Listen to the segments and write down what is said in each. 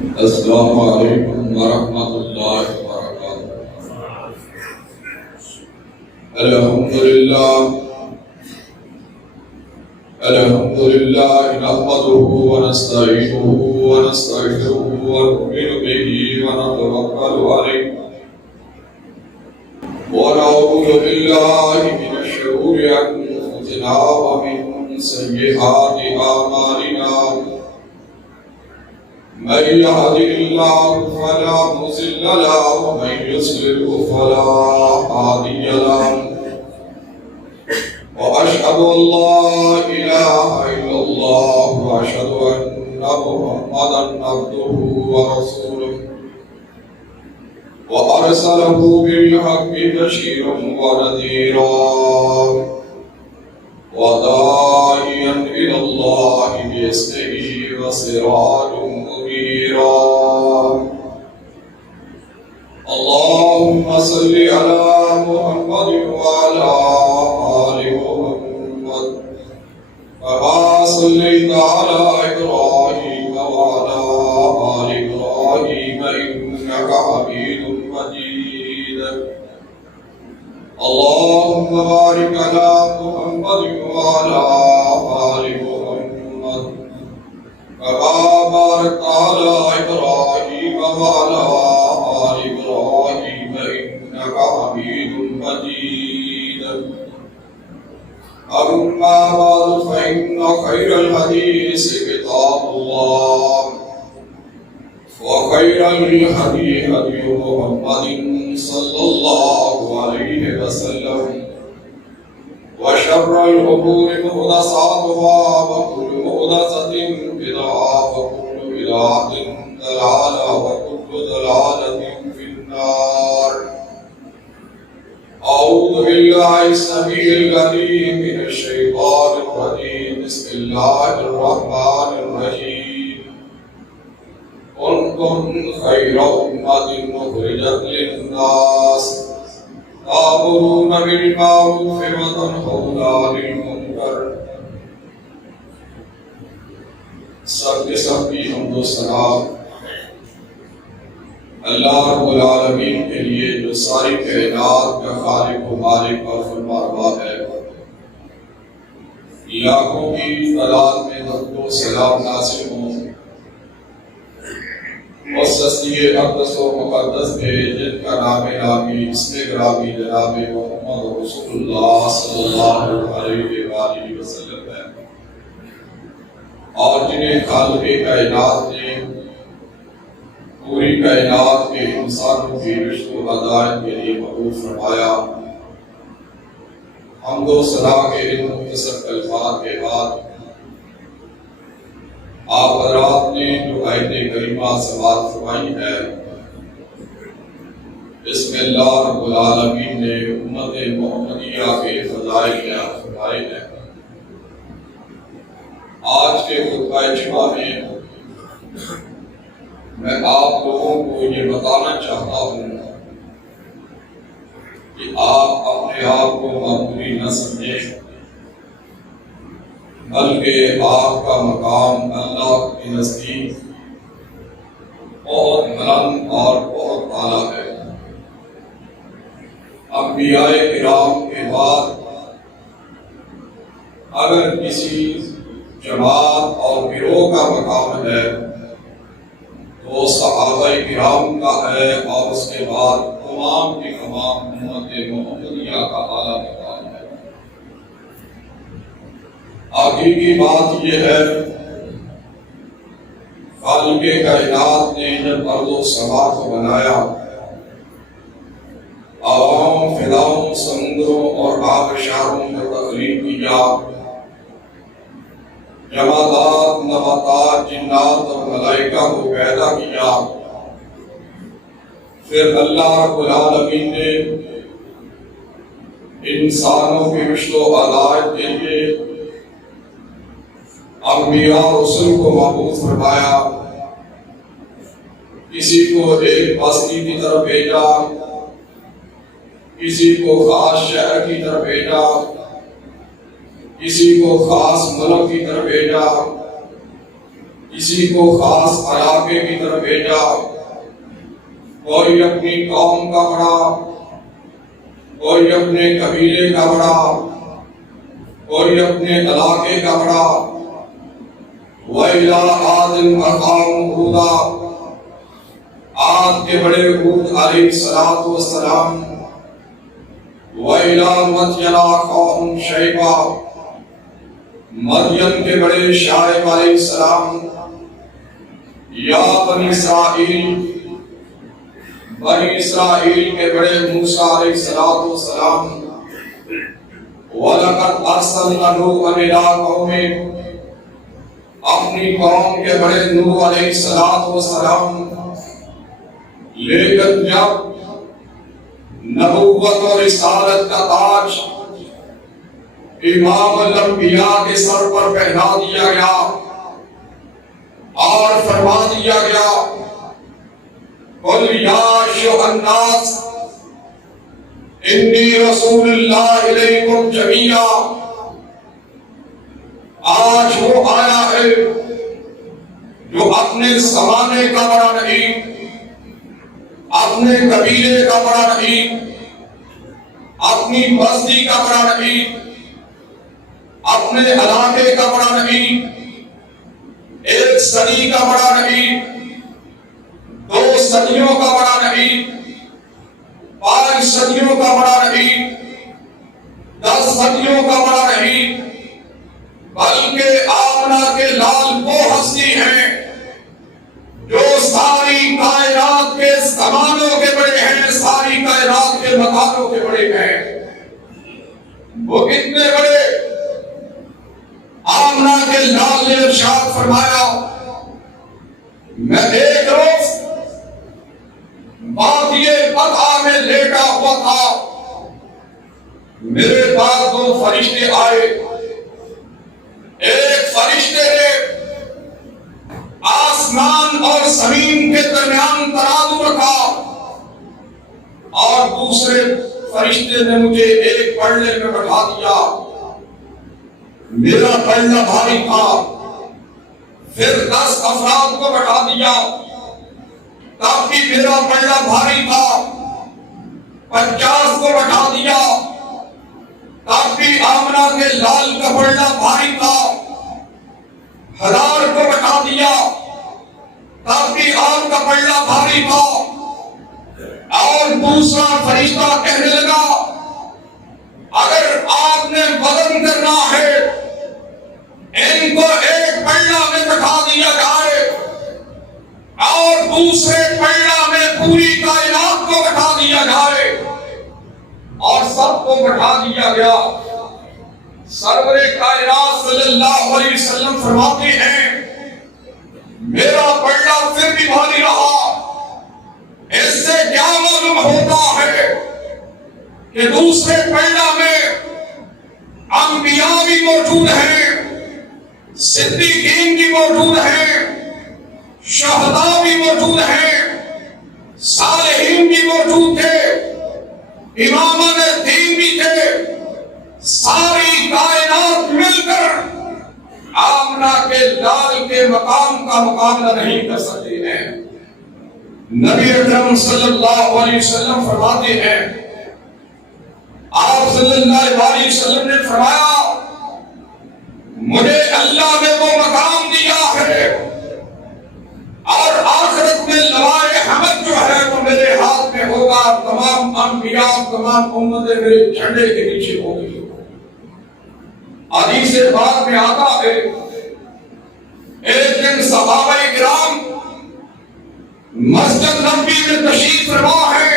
السلام علیکم ورحمۃ اللہ وبرکاتہ۔ الحمدللہ نحمدہ ونستعینہ ونستغفرہ ونؤمن بہ ونتوکل علیہ ونعوذ باللہ من شرور انفسنا ومن سیئات اعمالنا، من يهده الله فلا مضل له ومن يضلل فلا هادي له، وأشهد أن لا إله إلا الله وأشهد أن محمدا عبده ورسوله، وأرسله بالحق بشيرا ونذيرا وداعيا إلى الله بإذنه وسراجا منيرا۔ اللهم صل على محمد وعلى آل محمد كما صليت على إبراهيم وعلى آل إبراهيم إنك حميد مجيد۔ اللهم بارك على محمد وعلى آل محمد كما باركت على إبراهيم وعلى آل إبراهيم إنك حميد مجيد۔ أما بعد فإن خير الحديث كتاب الله، وخير الهدي هدي محمد صلى الله عليه وسلم، وشر الأمور محدثاتها وكل محدثة بدعة وكل بدعة ضلالة وكل ضلالة في النار۔ أعوذ بالله السميع العليم من الشيطان الرجيم، بسم الله الرحمن الرحيم۔ كنتم خير أمة أخرجت للناس تأمرون بالمعروف وتنهون عن المنكر۔ سب کی حمد و ثنا اللہ رب العالمین کے لیے جو ساری کائنات کا خالق و مالک اور فرمانروا ہے، لاکھوں کی تعداد میں درود و سلام نازل ہوں اس ہستی اقدس و مقدس پہ جن کا نام نامی اسم گرامی جناب محمد رسول اللہ صلی اللہ علیہ وآلہ وسلم ہے، اور جنہیں خالق کائنات نے پوری کائنات کے انسانوں کی رشت و ہدایت کے لیے مبعوث فرمایا۔ حمد و ثنا کے ان مختصر الفاظ کے بعد آپ حضرات نے جو آیت کریمہ سماعت فرمائی ہے، اس میں اللہ رب العالمین نے امت محمدیہ کے فضائل بیان فرمائے ہیں۔ آج کے خطبہ جمعہ میں آپ لوگوں کو یہ بتانا چاہتا ہوں کہ آپ اپنے آپ کو معمولی نہ سمجھیں، بلکہ آپ کا مقام اللہ کے نزدیک بہت بلند اور بہت اعلیٰ ہے۔ انبیاء کرام کے بعد اگر کسی جماعت اور گروہ کا مقام ہے تو صحابہ کرام کا ہے، اور اس کے بعد تمام کی تمام امت محمدیہ کا اعلیٰ مقام ہے۔ حقیقی بات یہ ہے، خالق کائنات نے جب ارض و سما کو بنایا، عوام فضاؤں سمندروں اور آبشاروں میں تخلیق کیا، جمادات نباتات جنات اور ملائکہ کو پیدا کیا، پھر اللہ رب العالمین نے انسانوں کی رشت و ہدایت کے لیے انبیاء رسول کو مبعوث فرمایا۔ کسی کو ایک بستی کی طرف بھیجا، کسی کو خاص شہر کی طرف بھیجا، کسی کو خاص ملک کی طرف بھیجا، کسی کو خاص علاقے کی طرف بھیجا، کوئی اپنی قوم کا بڑا، کوئی اپنے قبیلے کا بڑا، کوئی اپنے علاقے کا بڑا۔ وَإِلَىٰ عَادٍ أَخَاهُمْ هُودًا، عاد کے بڑے ہود علیہ السلام۔ وَإِلَىٰ مَدْيَنَ أَخَاهُمْ شُعَيْبًا، مدین کے بڑے شعیب علیہ السلام۔ یا بنی اسرائیل، بنی اسرائیل کے بڑے موسیٰ علیہ السلام۔ وَلَقَدْ أَرْسَلْنَا نُوحًا إِلَىٰ قَوْمِهِ، اپنی قوم کے بڑے نوح علیہ السلام۔ لیکن جب نبوت اور رسالت کا تاج امام الانبیاء کے سر پر پہنا دیا گیا اور فرما دیا گیا، قُلْ يَا أَيُّهَا النَّاسُ إِنِّي رَسُولُ اللَّهِ إِلَيْكُمْ جَمِيعًا۔ آج وہ آیا ہے جو اپنے زمانے کا بڑا نہیں، اپنے قبیلے کا بڑا نہیں، اپنی بستی کا بڑا نہیں، اپنے علاقے کا بڑا نہیں، ایک صدی کا بڑا نہیں، 2 صدیوں کا بڑا نہیں، 5 صدیوں کا بڑا نہیں، 10 صدیوں کا بڑا نہیں، بلکہ آمنہ کے لال وہ ہستی ہیں جو ساری کائنات کے زمانوں کے بڑے ہیں، ساری کائنات کے مکانوں کے بڑے ہیں۔ وہ کتنے بڑے؟ آمنہ کے لال نے ارشاد فرمایا، میں ایک روز وادی بطحا میں لیٹا ہوا تھا، میرے پاس 2 فرشتے آئے۔ ایک فرشتے نے آسمان اور زمین کے درمیان ترازو رکھا اور دوسرے فرشتے نے مجھے ایک پلڑے میں بٹھا دیا۔ میرا پلڑا بھاری تھا، پھر 10 افراد کو بٹھا دیا، تب بھی میرا پلڑا بھاری تھا، 50 کو بٹھا دیا، تب بھی آمنہ کے لال کا پلڑا بھاری تھا، 1000 کو بٹھا دیا، تب بھی آپ کا پلڑا بھاری تھا۔ اور دوسرا فرشتہ کہنے لگا، اگر آپ نے وزن کرنا ہے، ان کو ایک پلڑا میں بٹھا دیا جائے اور دوسرے پلڑا میں پوری کائنات کو بٹھا دیا جائے، اور سب کو بٹھا دیا گیا۔ سرور کائنات صلی اللہ علیہ وسلم فرماتے ہیں، میرا پلڑا پھر بھی بھاری رہا۔ اس سے کیا معلوم ہوتا ہے کہ دوسرے پلڑا میں انبیاء بھی موجود ہیں، صدیقین بھی موجود ہیں، شہداء بھی موجود ہیں، صالحین بھی موجود تھے، امامان دین بھی تھے۔ ساری کائنات مل کر آمنہ کے لال کے مقام کا مقابلہ نہیں کر سکتے ہیں۔ نبی اکرم صلی اللہ علیہ وسلم فرماتے ہیں، آپ صلی اللہ علیہ وسلم نے فرمایا، مجھے اللہ نے وہ مقام دیا ہے اور آخرت میں لوائے حمد جو ہے وہ میرے ہاتھ میں ہوگا، تمام انبیاء تمام امتیں میرے جھنڈے کے نیچے ہوگی۔ حدیث بعد میں آتا ہے، ایک دن صحابہ کرام مسجد نبوی میں تشریف فرما ہے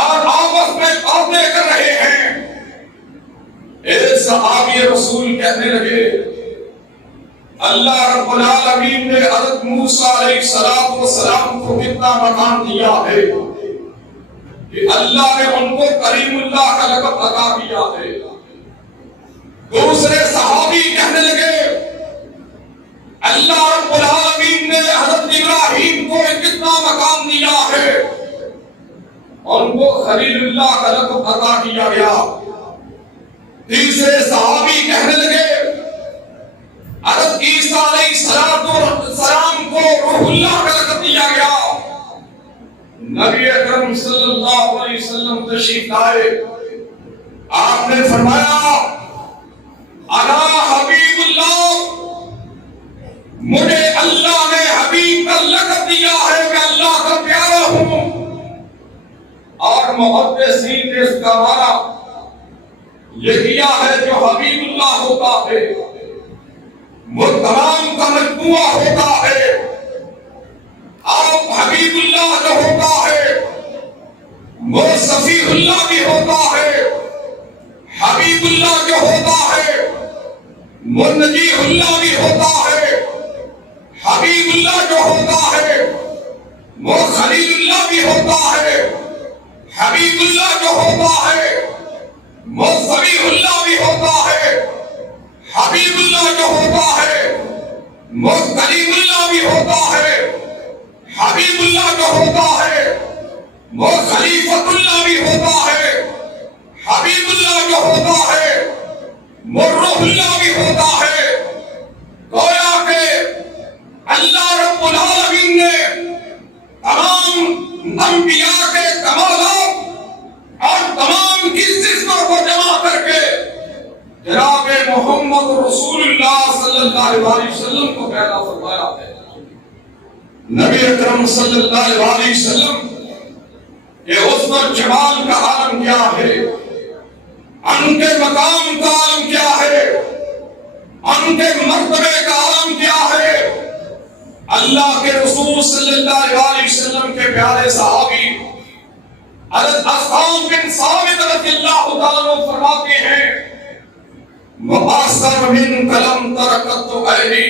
اور آپس میں باتیں کر رہے ہیں۔ ایک صحابی رسول کہنے لگے، اللہ رب العالمین نے حضرت موسیٰ علیہ السلام کو کتنا مقام دیا ہے کہ اللہ نے ان کو کریم اللہ کا لقب عطا کیا ہے۔ دوسرے صحابی کہنے لگے، اللہ رب العالمین نے حضرت ابراہیم کو کتنا مقام دیا ہے، ان کو خلیل اللہ کا لقب عطا کیا گیا۔ تیسرے صحابی کہنے لگے، حضرت عیسیٰ علیہ السلام کو روح اللہ کا لقب دیا گیا. نبی اکرم صلی اللہ علیہ وسلم تشریف لائے. آپ نے فرمایا انا حبیب اللہ، مجھے اللہ نے حبیب کا لقب دیا ہے، میں اللہ کا پیارا ہوں. اور محدثین نے اس کا معنی یہ کیا ہے جو حبیب اللہ ہوتا ہے وہ تمام کا مجموعہ ہوتا ہے. آپ حبیب اللہ جو ہوتا ہے وہ صفی اللہ بھی ہوتا ہے. حبیب اللہ جو ہوتا ہے وہ نجی اللہ بھی ہوتا ہے. حبیب اللہ جو ہوتا ہے وہ خلیل اللہ بھی ہوتا ہے. حبیب اللہ جو ہوتا ہے وہ صفی اللہ بھی ہوتا ہے. حبیب اللہ جو ہوتا ہے وہ کلیم اللہ بھی ہوتا ہے. حبیب اللہ جو ہوتا ہے وہ خلیفۃ اللہ بھی ہوتا ہے. حبیب اللہ جو ہوتا ہے وہ روح اللہ بھی ہوتا ہے. گویا کہ اللہ رب العالمین نے تمام انبیاء کے کمالات اور تمام کی صفتوں کو جمع کر کے جناب محمد رسول اللہ صلی اللہ علیہ وسلم کو پیدا فرمایا ہے. نبی اکرم صلی اللہ علیہ وسلم کے حسن و جمال کا عالم کیا ہے، ان کے مقام کا عالم کیا ہے، ان کے مرتبے کا عالم کیا ہے. اللہ کے رسول صلی اللہ علیہ وسلم کے پیارے صحابی حضرت عصام بن ثابت رضی اللہ تعالیٰ عنہ فرماتے ہیں وَأَحْسَنُ مِنْكَ لَمْ تَرَ قَطُّ عَيْنِي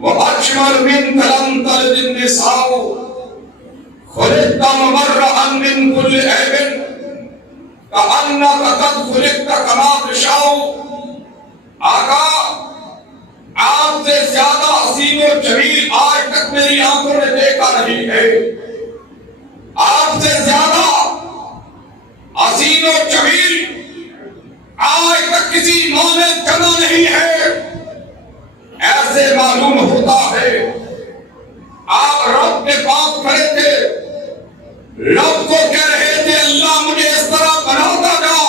وَأَجْمَلُ مِنْكَ لَمْ تَلِدِ النِّسَاءُ خُلِقْتَ مُبَرَّأً مِنْ كُلِّ عَيْبٍ كَأَنَّكَ قَدْ خُلِقْتَ كَمَا تَشَاءُ. آقا آپ سے زیادہ حسین و جمیل آج تک میری آنکھوں نے دیکھا نہیں ہے. آپ سے زیادہ حسین و جمیل آج تک کسی ماں نے جمع نہیں ہے. ایسے معلوم ہوتا ہے آپ رب کے پاس کھڑے تھے، رب کو کہہ رہے تھے اللہ مجھے اس طرح بناتا جا.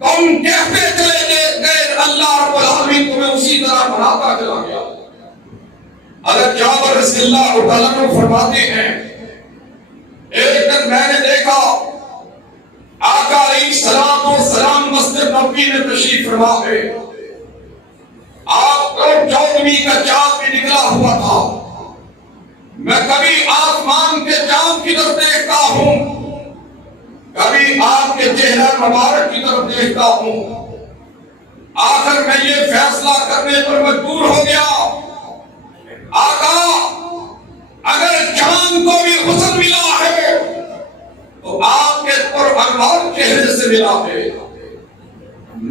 تم کہتے چلے گئے اللہ رب العالمین تمہیں اسی طرح بناتا چلا گیا. حضرت جابر رضی اللہ عنہ فرماتے ہیں ایک دن میں نے دیکھا آقا علیہ السلام و سلام مسجد نبوی میں تشریف فرما ہے. آپ کو چودھویں کا چاند بھی نکلا ہوا تھا. میں کبھی آسمان کے چاند کی طرف دیکھتا ہوں، کبھی آپ کے چہرہ مبارک کی طرف دیکھتا ہوں. آخر میں یہ فیصلہ کرنے پر مجبور ہو گیا آقا اگر چاند کو بھی حسن ملا ہے تو آپ کے پرانوار چہرے سے ملا ہے.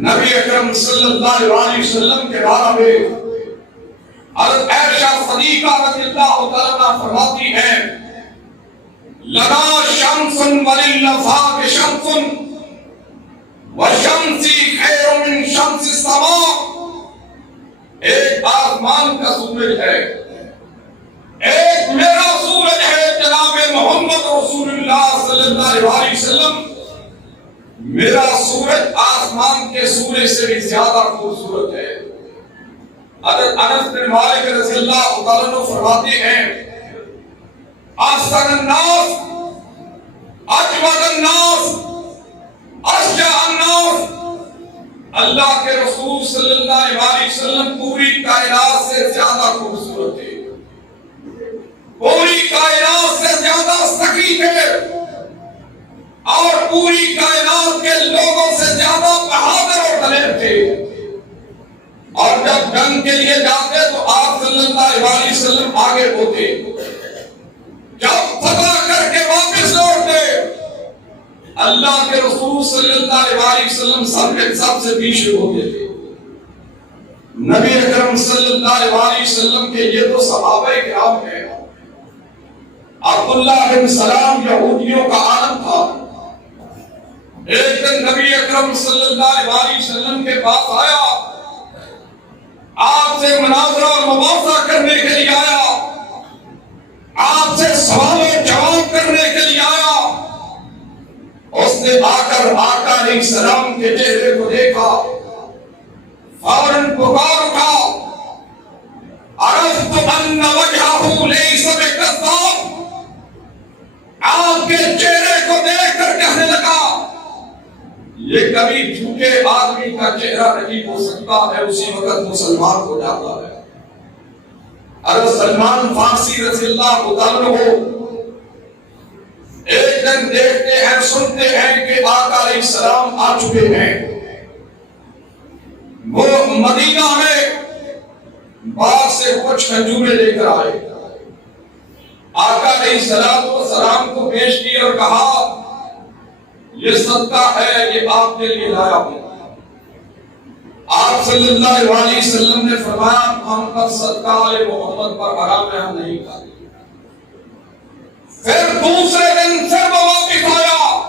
نبی اکرم صلی اللہ علیہ وسلم کے بارے میں حضرت عائشہ صدیقہ رضی اللہ تعالیٰ عنہا فرماتی ہیں لنا شمس وللفاق شمس وشمسی خیر من شمس السماء. ایک آسمان کا سورج ہے، ایک میرا سورج ہے جناب محمد رسول اللہ صلی اللہ علیہ وسلم. میرا سورج آسمان کے سورج سے بھی زیادہ خوبصورت ہے. حضرت انس بن مالک رضی اللہ تعالیٰ عنہ فرماتے ہیں احسن الناس اجمل الناس اشجع الناس. اللہ کے رسول صلی اللہ علیہ وسلم پوری کائنات سے زیادہ خوبصورت ہے، پوری کائنات سے زیادہ سخی تھے اور پوری کائنات کے لوگوں سے زیادہ بہادر اور دلیر تھے. اور جب جنگ کے لیے جاتے تو آپ صلی اللہ علیہ وسلم آگے ہوتے، جب فتح کر کے واپس لوٹتے اللہ کے رسول صلی اللہ علیہ وسلم سب سے پیچھے ہوتے تھے. نبی اکرم صلی اللہ علیہ وسلم کے یہ تو صحابہ کرام ہیں. عبداللہ بن سلام یہودیوں کا عالم تھا. ایک دن نبی اکرم صلی اللہ علیہ وسلم کے پاس آیا آپ سے مناظرہ اور مباحثہ کرنے کے لیے آیا، آپ سے سوال و جواب کرنے کے لیے آیا۔ اس نے آ کر آقا علیہ السلام کے چہرے کو دیکھا، فوراً پکار اٹھا، عرفت ان وجہہ لیس بکذاب۔ آپ کے چہرے کو دیکھ کر کہنے لگا یہ کبھی جھوٹے آدمی کا چہرہ نہیں ہو سکتا ہے، اسی وقت مسلمان ہو جاتا ہے۔ حضرت سلمان فارسی رضی اللہ تعالیٰ عنہ ایک دن دیکھتے ہیں، سنتے ہیں کہ آقا علیہ السلام آ چکے ہیں۔ وہ مدینہ میں باغ سے کچھ کھجوریں لے کر آئے، آقا علیہ السلام کو پیش کی اور کہا یہ صدقہ ہے، یہ آپ کے لیے لایا ہوں۔ آپ صلی اللہ علیہ وسلم نے فرمایا ہم پر صدقہ آل محمد پر حرام ہے، ہم نہیں کھاتے۔ پھر دوسرے دن پھر وہ واپس آیا،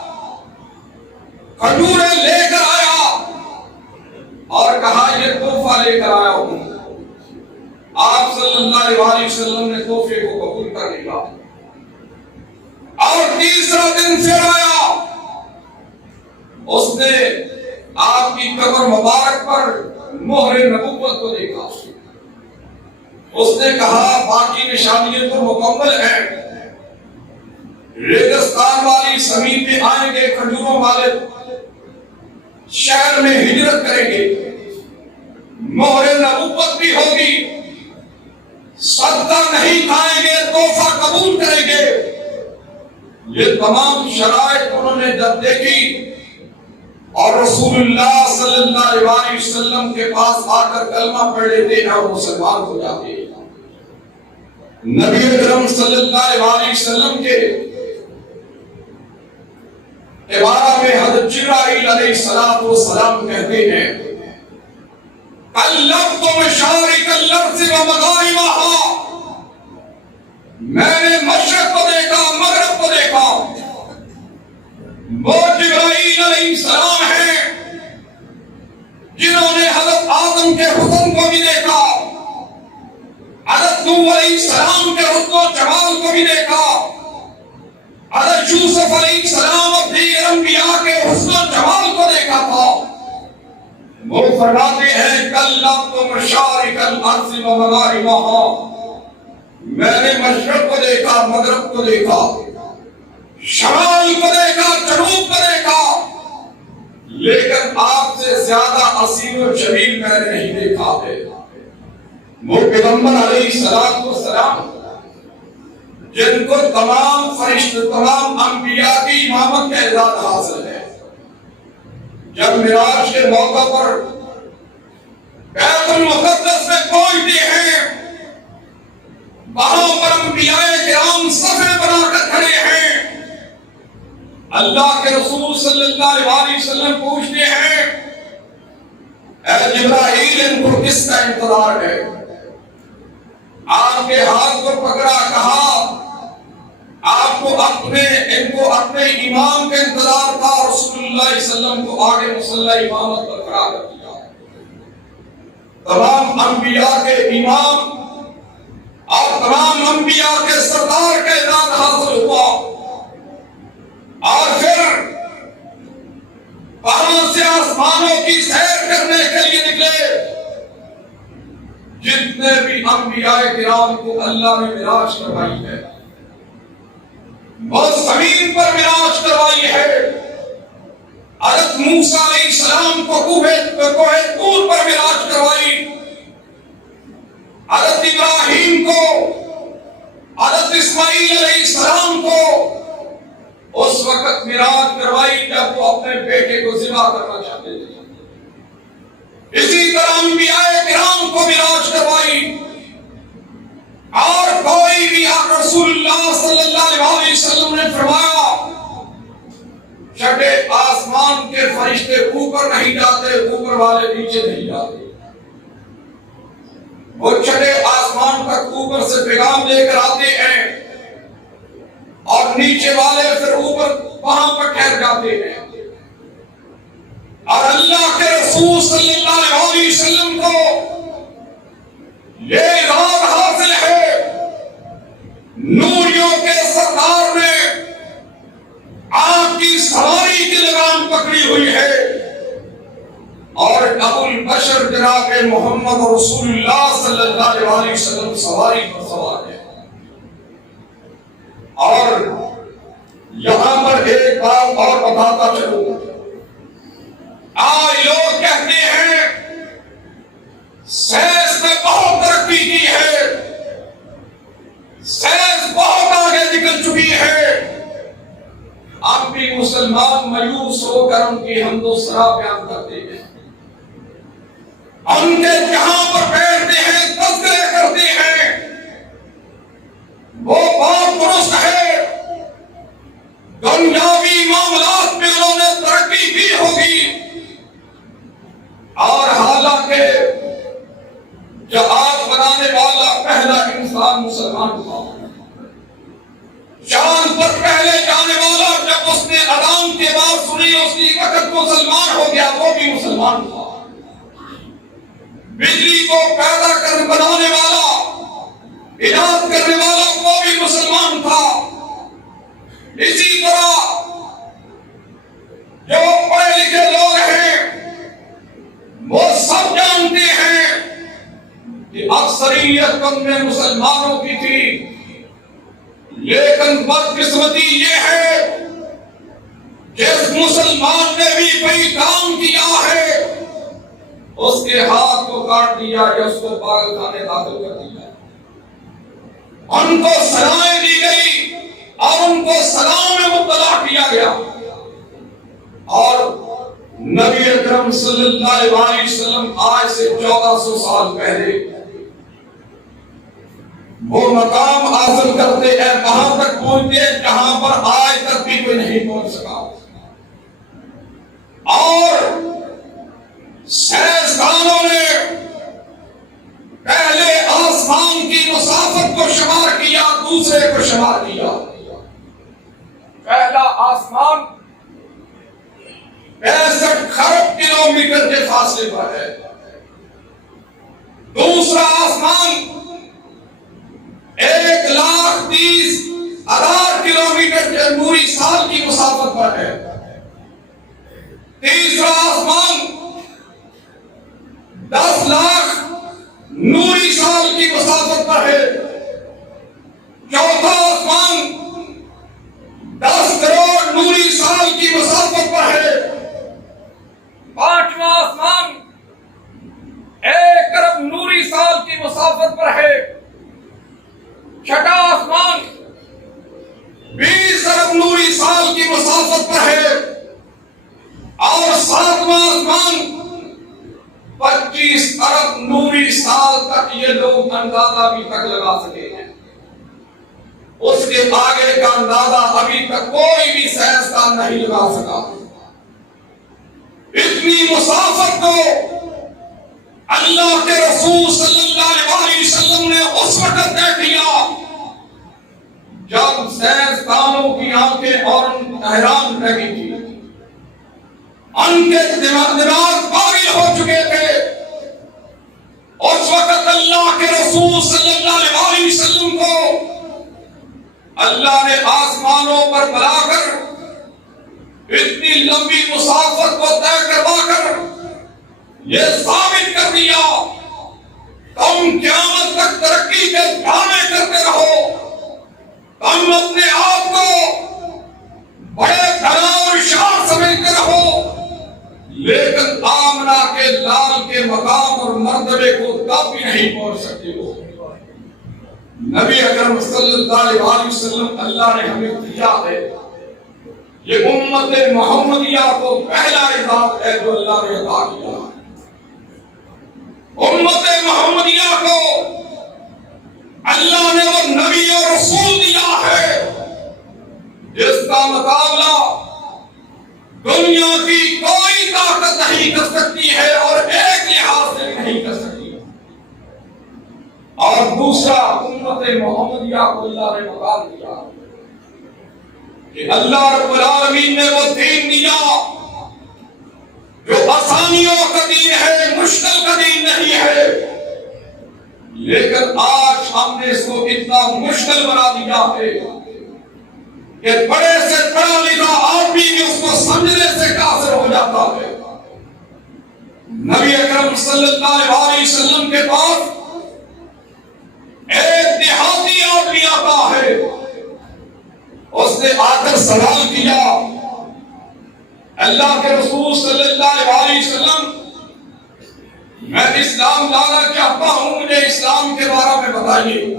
کھجوریں لے کر آیا اور کہا یہ تحفہ لے کر آیا ہوں۔ آپ صلی اللہ علیہ وسلم نے تحفے کو قبول کر لیا۔ اور تیسرا دن پھر آیا، اس نے آپ کی قبر مبارک پر مہر نبوت کو دیکھا۔ اس نے کہا باقی نشانیاں تو مکمل ہیں، ریگستان والی زمین پہ آئیں گے، کھجوروں والے شہر میں ہجرت کریں گے، مہر نبوت بھی ہوگی، صدقہ نہیں کھائیں گے، تحفہ قبول کریں گے۔ یہ تمام شرائط انہوں نے جب دیکھی اور رسول اللہ صلی اللہ علیہ وسلم کے پاس آ کر کلمہ پڑھ لیتے ہیں اور مسلمان ہو جاتے ہیں۔ نبی اکرم صلی اللہ علیہ وسلم کے عبارہ میں حضرت جبرائیل علیہ السلام کہتے ہیں قلبت مشارق الارض ومغاربها، میں نے مشرق کو دیکھا، مغرب کو دیکھا۔ وہ جبرائیل علیہ السلام ہیں جنہوں نے حضرت آدم کے حسن کو بھی دیکھا، حضرت نوح علیہ السلام کے حسن و جمال کو بھی دیکھا، حضرت یوسف علیہ السلام اپنے انبیاء کے حسن و جمال کو دیکھا تھا۔ وہ فرماتے ہیں قلبت مشارق الارض ومغاربها، میں نے مشرق کو دیکھا، مغرب کو دیکھا، شمال کو دیکھا، جنوب کو دیکھا، لیکن آپ سے زیادہ عظیم و جلیل میں نے نہیں دیکھا ہے۔ وہ پیغمبر علیہ السلام جن کو تمام فرشتے، تمام انبیاء کی امامت کا اعزاز حاصل ہے، جب معراج کے موقع پر بیت المقدس میں پہنچتے ہیں، وہاں پر انبیاء کرام صفیں بنا کر کھڑے ہیں۔ اللہ کے رسول صلی اللہ علیہ وسلم پوچھتے ہیں اے جبرائیل ان کو کس کا انتظار ہے؟ آپ کے ہاتھ کو پکڑا، کہا آپ کو ان کو اپنے امام کے انتظار تھا۔ رسول اللہ علیہ وسلم کو آگے مصلی امامت پر کھڑا کر دیا۔ تمام انبیاء کے امام اور تمام انبیاء کے سردار کا اعزاز حاصل ہوا۔ اور پھر وہاں سے آسمانوں کی سیر کرنے کے لیے نکلے۔ جتنے بھی انبیاء کرام کو اللہ نے معراج کروائی ہے، وہ زمین پر معراج کروائی ہے۔ حضرت موسیٰ علیہ السلام کو کوہ طور پر معراج کروائی، حضرت ابراہیم کو، حضرت اسماعیل علیہ السلام کو اس وقت معراج کروائی جب وہ اپنے بیٹے کو ذبح کرنا چاہتے تھے۔ اسی طرح انبیاء کرام کو معراج کروائی۔ اور کوئی بھی رسول اللہ صلی اللہ علیہ وسلم نے فرمایا چھٹے آسمان کے فرشتے اوپر نہیں جاتے، اوپر والے نیچے نہیں جاتے، وہ چھٹے آسمان تک اوپر سے پیغام لے کر آتے ہیں اور نیچے والے پھر اوپر وہاں پر ٹھہر جاتے ہیں۔ اور اللہ کے رسول صلی اللہ علیہ وسلم کو یہ اعزاز حاصل ہے، نوریوں کے سردار نے آپ کی سواری کی لگام پکڑی ہوئی ہے، اور ابو البشر جناب محمد رسول اللہ صلی اللہ علیہ وسلم سواری پر سوار ہے۔ اور یہاں پر ایک بات اور بتاتا چلوں، آج لوگ کہتے ہیں سائنس نے بہت ترقی کی ہے، سائنس بہت آگے نکل چکی ہے، اب بھی مسلمان مایوس ہو کر ان کی حمد و ثنا بیان کرتے ہیں، ان کے جہاں پر بیٹھتے ہیں تذکرے کرتے ہیں، وہ بات درست ہے، دنیاوی معاملات میں انہوں نے ترقی کی ہوگی، اور حالانکہ جہاز بنانے والا پہلا انسان مسلمان تھا، چاند پر پہلے جانے والا جب اس نے اذان کی بات سنی اسی وقت مسلمان ہو گیا، وہ بھی مسلمان تھا، بجلی کو پیدا کر بنانے والا، ایجاد کرنے والا وہ بھی مسلمان تھا۔ اسی طرح جو پڑھے لکھے لوگ ہیں وہ سب جانتے ہیں کہ اکثریت ان میں مسلمانوں کی تھی، لیکن بدقسمتی یہ ہے جس مسلمان نے بھی کوئی کام کیا ہے اس کے ہاتھ کو کاٹ دیا یا اس کو پاگل خانے داخل کر دیا، ان کو سزائیں دی گئی اور ان کو سزا میں مبتلا کیا گیا، اور نبی اکرم صلی اللہ علیہ وسلم آج سے 1400 سال پہلے وہ مقام حاصل کرتے ہیں، وہاں تک پہنچتے جہاں پر آج تک بھی کوئی نہیں پہنچ سکا، اور سائنسدانوں نے پہلے آسمان کی مسافت کو شمار کیا، دوسرے کو شمار کیا، پہلا آسمان 65 کروڑ کلومیٹر کے فاصلے پر ہے، دوسرا آسمان 1,30,000 کلومیٹر کے نوری سال کی مسافت پر ہے، تیسرا آسمان 10 لاکھ نوری سال کی مسافت پر ہے، چوتھا آسمان 10 کروڑ نوری سال کی مسافت پر ہے، پانچواں آسمان 1 ارب نوری سال کی مسافت پر ہے، چھٹا آسمان 20 ارب نوری سال کی مسافت پر ہے، اور ساتواں آسمان 25 ارب نوری سال تک یہ لوگ اندازہ ابھی تک لگا سکے ہیں، اس کے آگے کا اندازہ ابھی تک کوئی بھی سائنسدان نہیں لگا سکا۔ اتنی مسافت کو اللہ کے رسول صلی اللہ علیہ وسلم نے اس وقت طے کیا جب سائنسدانوں کی آنکھیں اور حیران رہ گئی تھی، ان کے دماغ پاگل ہو چکے تھے، اس وقت اللہ کے رسول صلی اللہ علیہ وسلم کو اللہ نے آسمانوں پر بلا کر اتنی لمبی مسافت کو طے کروا کر یہ ثابت کر دیا تم قیامت تک ترقی کے دعوے کرتے رہو، تم اپنے آپ کو بڑے بھلا اور شان سمجھتے رہو، لیکن آمنہ کے لال کے مقام اور مرتبے کو تب بھی نہیں پہنچ سکتے ہو۔ نبی اکرم صلی اللہ علیہ وسلم اللہ نے ہمیں دیا ہے، یہ امت محمدیہ کو پہلا اعزاز ہے جو اللہ نے عطا کیا۔ امت محمدیہ کو اللہ نے وہ نبی اور رسول دیا ہے جس کا مقابلہ دنیا کی کوئی طاقت نہیں کر سکتی ہے اور ایک لحاظ سے نہیں کر سکتی، اور دوسرا امت محمدیہ کو اللہ نے مقام دیا کہ اللہ رب العالمین نے وہ دین دیا جو آسانیوں کا دین ہے، مشکل کا دین نہیں ہے، لیکن آج ہم نے اس کو اتنا مشکل بنا دیا ہے کہ بڑے سے پڑھا لکھا آدمی بھی اس کو سمجھنے سے قاصر ہو جاتا ہے۔ نبی اکرم صلی اللہ علیہ وسلم کے پاس ایک دیہاتی آدمی آتا ہے، اس نے آ کر سوال کیا، اللہ کے رسول صلی اللہ علیہ وسلم میں اسلام لانا چاہتا ہوں، مجھے اسلام کے بارے میں بتائیے۔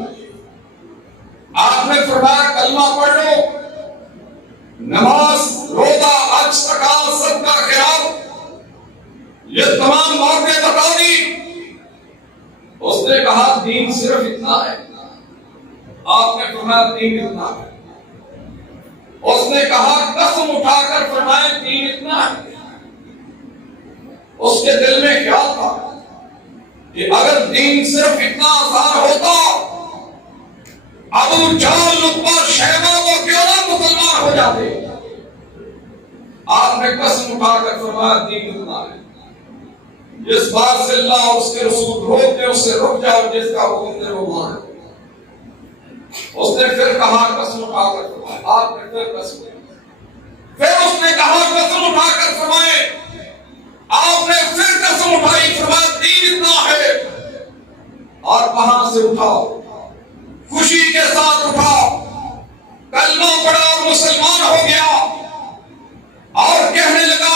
آپ نے فرمایا کلمہ پڑھ لو، نماز، روزہ، حج، زکات، صدقہ، خیرات، یہ تمام باتیں بتا دی۔ اس نے کہا دین صرف اتنا ہے۔ آپ نے فرمایا دین اتنا ہے۔ اس نے کہا قسم اٹھا کر فرمایا دین اتنا ہے۔ اس کے دل میں کیا تھا کہ اگر دین صرف اتنا آسان ہوتا، ابو جہل، عتبہ، شیبہ وہ کیوں نہ مسلمان ہو جاتے۔ آپ نے قسم اٹھا کر فرمایا دین اتنا ہے۔ جس بات سے اللہ اور اس کے رسول روکتے اس سے رک جاؤ، جس کا حکم دے وہ مانے۔ اس نے پھر کہا قسم اٹھا کر فرمایا، آپ نے پھر قسم پھر اس نے کہا قسم اٹھا کر فرمائے، آپ نے پھر قسم اٹھائی، فرمایا دین اتنا ہے۔ اور وہاں سے اٹھا، خوشی کے ساتھ اٹھا، کلمہ پڑھا اور مسلمان ہو گیا، اور کہنے لگا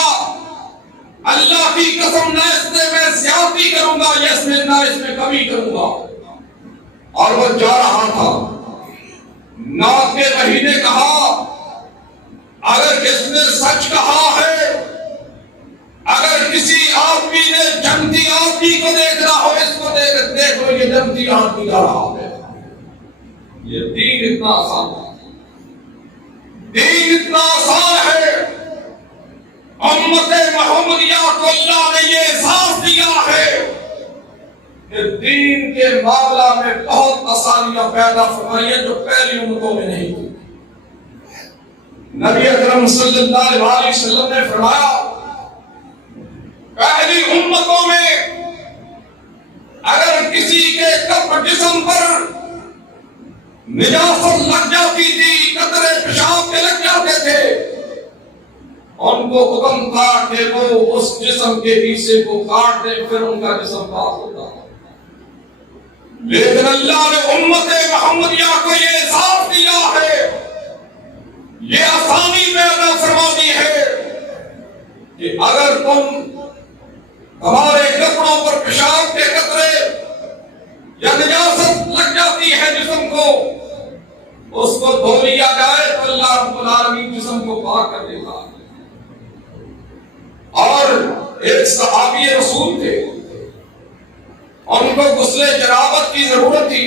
اللہ کی قسم نہ اس میں میں زیادتی کروں گا، اس میں نہ اس میں کمی کروں گا۔ اور وہ جا رہا تھا، نوح کے وحی نے کہا اگر اس نے سچ کہا ہے، اگر کسی آدمی نے جنتی آدمی کو دیکھنا ہو، اس کو دیکھو یہ جنتی آدمی جا رہا ہے۔ یہ دین اتنا آسان ہے، دین اتنا آسان ہے۔ امت محمدیہ کو اللہ نے یہ احساس دیا ہے کہ دین کے معاملہ میں بہت آسانیاں پیدا فرمائی ہیں جو پہلی امتوں میں نہیں تھی۔ نبی اکرم صلی اللہ علیہ وسلم نے فرمایا پہلی امتوں میں اگر کسی کے جسم پر نجاست لگ جاتی تھی، قطرے پیشاب کے لگ جاتے تھے، ان کو حکم تھا کہ وہ اس جسم کے حصے کو کاٹ دے، پھر ان کا جسم پاک ہوتا۔ لیکن اللہ نے امت محمدیہ کو یہ احساس دیا ہے، یہ آسانی میں عطا فرما دی ہے کہ اگر ہمارے کپڑوں پر پیشاب کے قطرے یا نجاست لگ جاتی ہے جسم کو، اس کو دھو لیا جائے تو اللہ رب العالمین جسم کو پاک کر دے گا۔ اور ایک صحابی رسول تھے، ان کو غسل جنابت کی ضرورت تھی،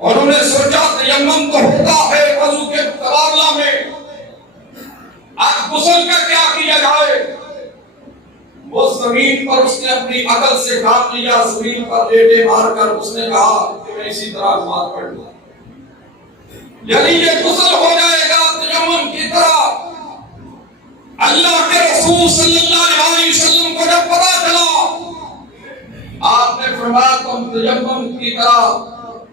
انہوں نے سوچا تیمم تو ہوتا ہے وضو کے تبادلہ میں، اب غسل کا کیا کیا جائے؟ وہ زمین پر اس نے اپنی عقل سے کام لیا، زمین پر لیٹے مار کر اس نے کہا کہ میں اسی طرح نماز پڑھ لوں، یعنی یہ غسل ہو جائے گا تیمم کی طرح۔ اللہ کے رسول صلی اللہ علیہ وسلم کو جب پتا چلا، آپ نے فرمایا تم تیمم کی طرح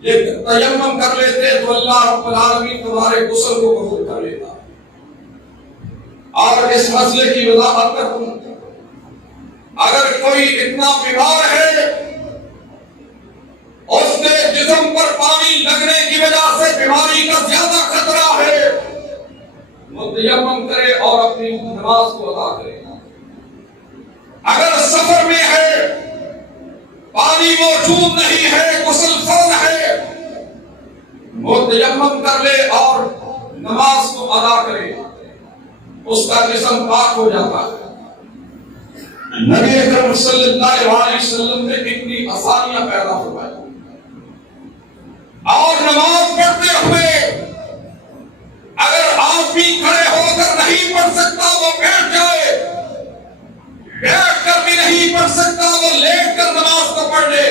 یہ تیمم کر لیتے تو اللہ رب العالمین تمہارے غسل کو قبول کر لیتا۔ اور اس مسئلے کی وضاحت کروں، اگر کوئی اتنا بیمار ہے اس کے جسم پر پانی لگنے کی وجہ سے بیماری کا زیادہ خطرہ ہے، وہ تیمم کرے اور اپنی نماز کو ادا کرے۔ اگر سفر میں ہے، پانی موجود نہیں ہے، غسل فرض ہے، وہ تیمم کر لے اور نماز کو ادا کرے، اس کا جسم پاک ہو جاتا ہے۔ نبی اکرم صلی اللہ علیہ وسلم نے اتنی آسانیاں پیدا فرمائی۔ اور نماز پڑھتے ہوئے اگر آدمی کھڑے ہو کر نہیں پڑھ سکتا وہ بیٹھ جائے، بیٹھ کر بھی نہیں پڑھ سکتا وہ لیٹ کر نماز کو پڑھ لے۔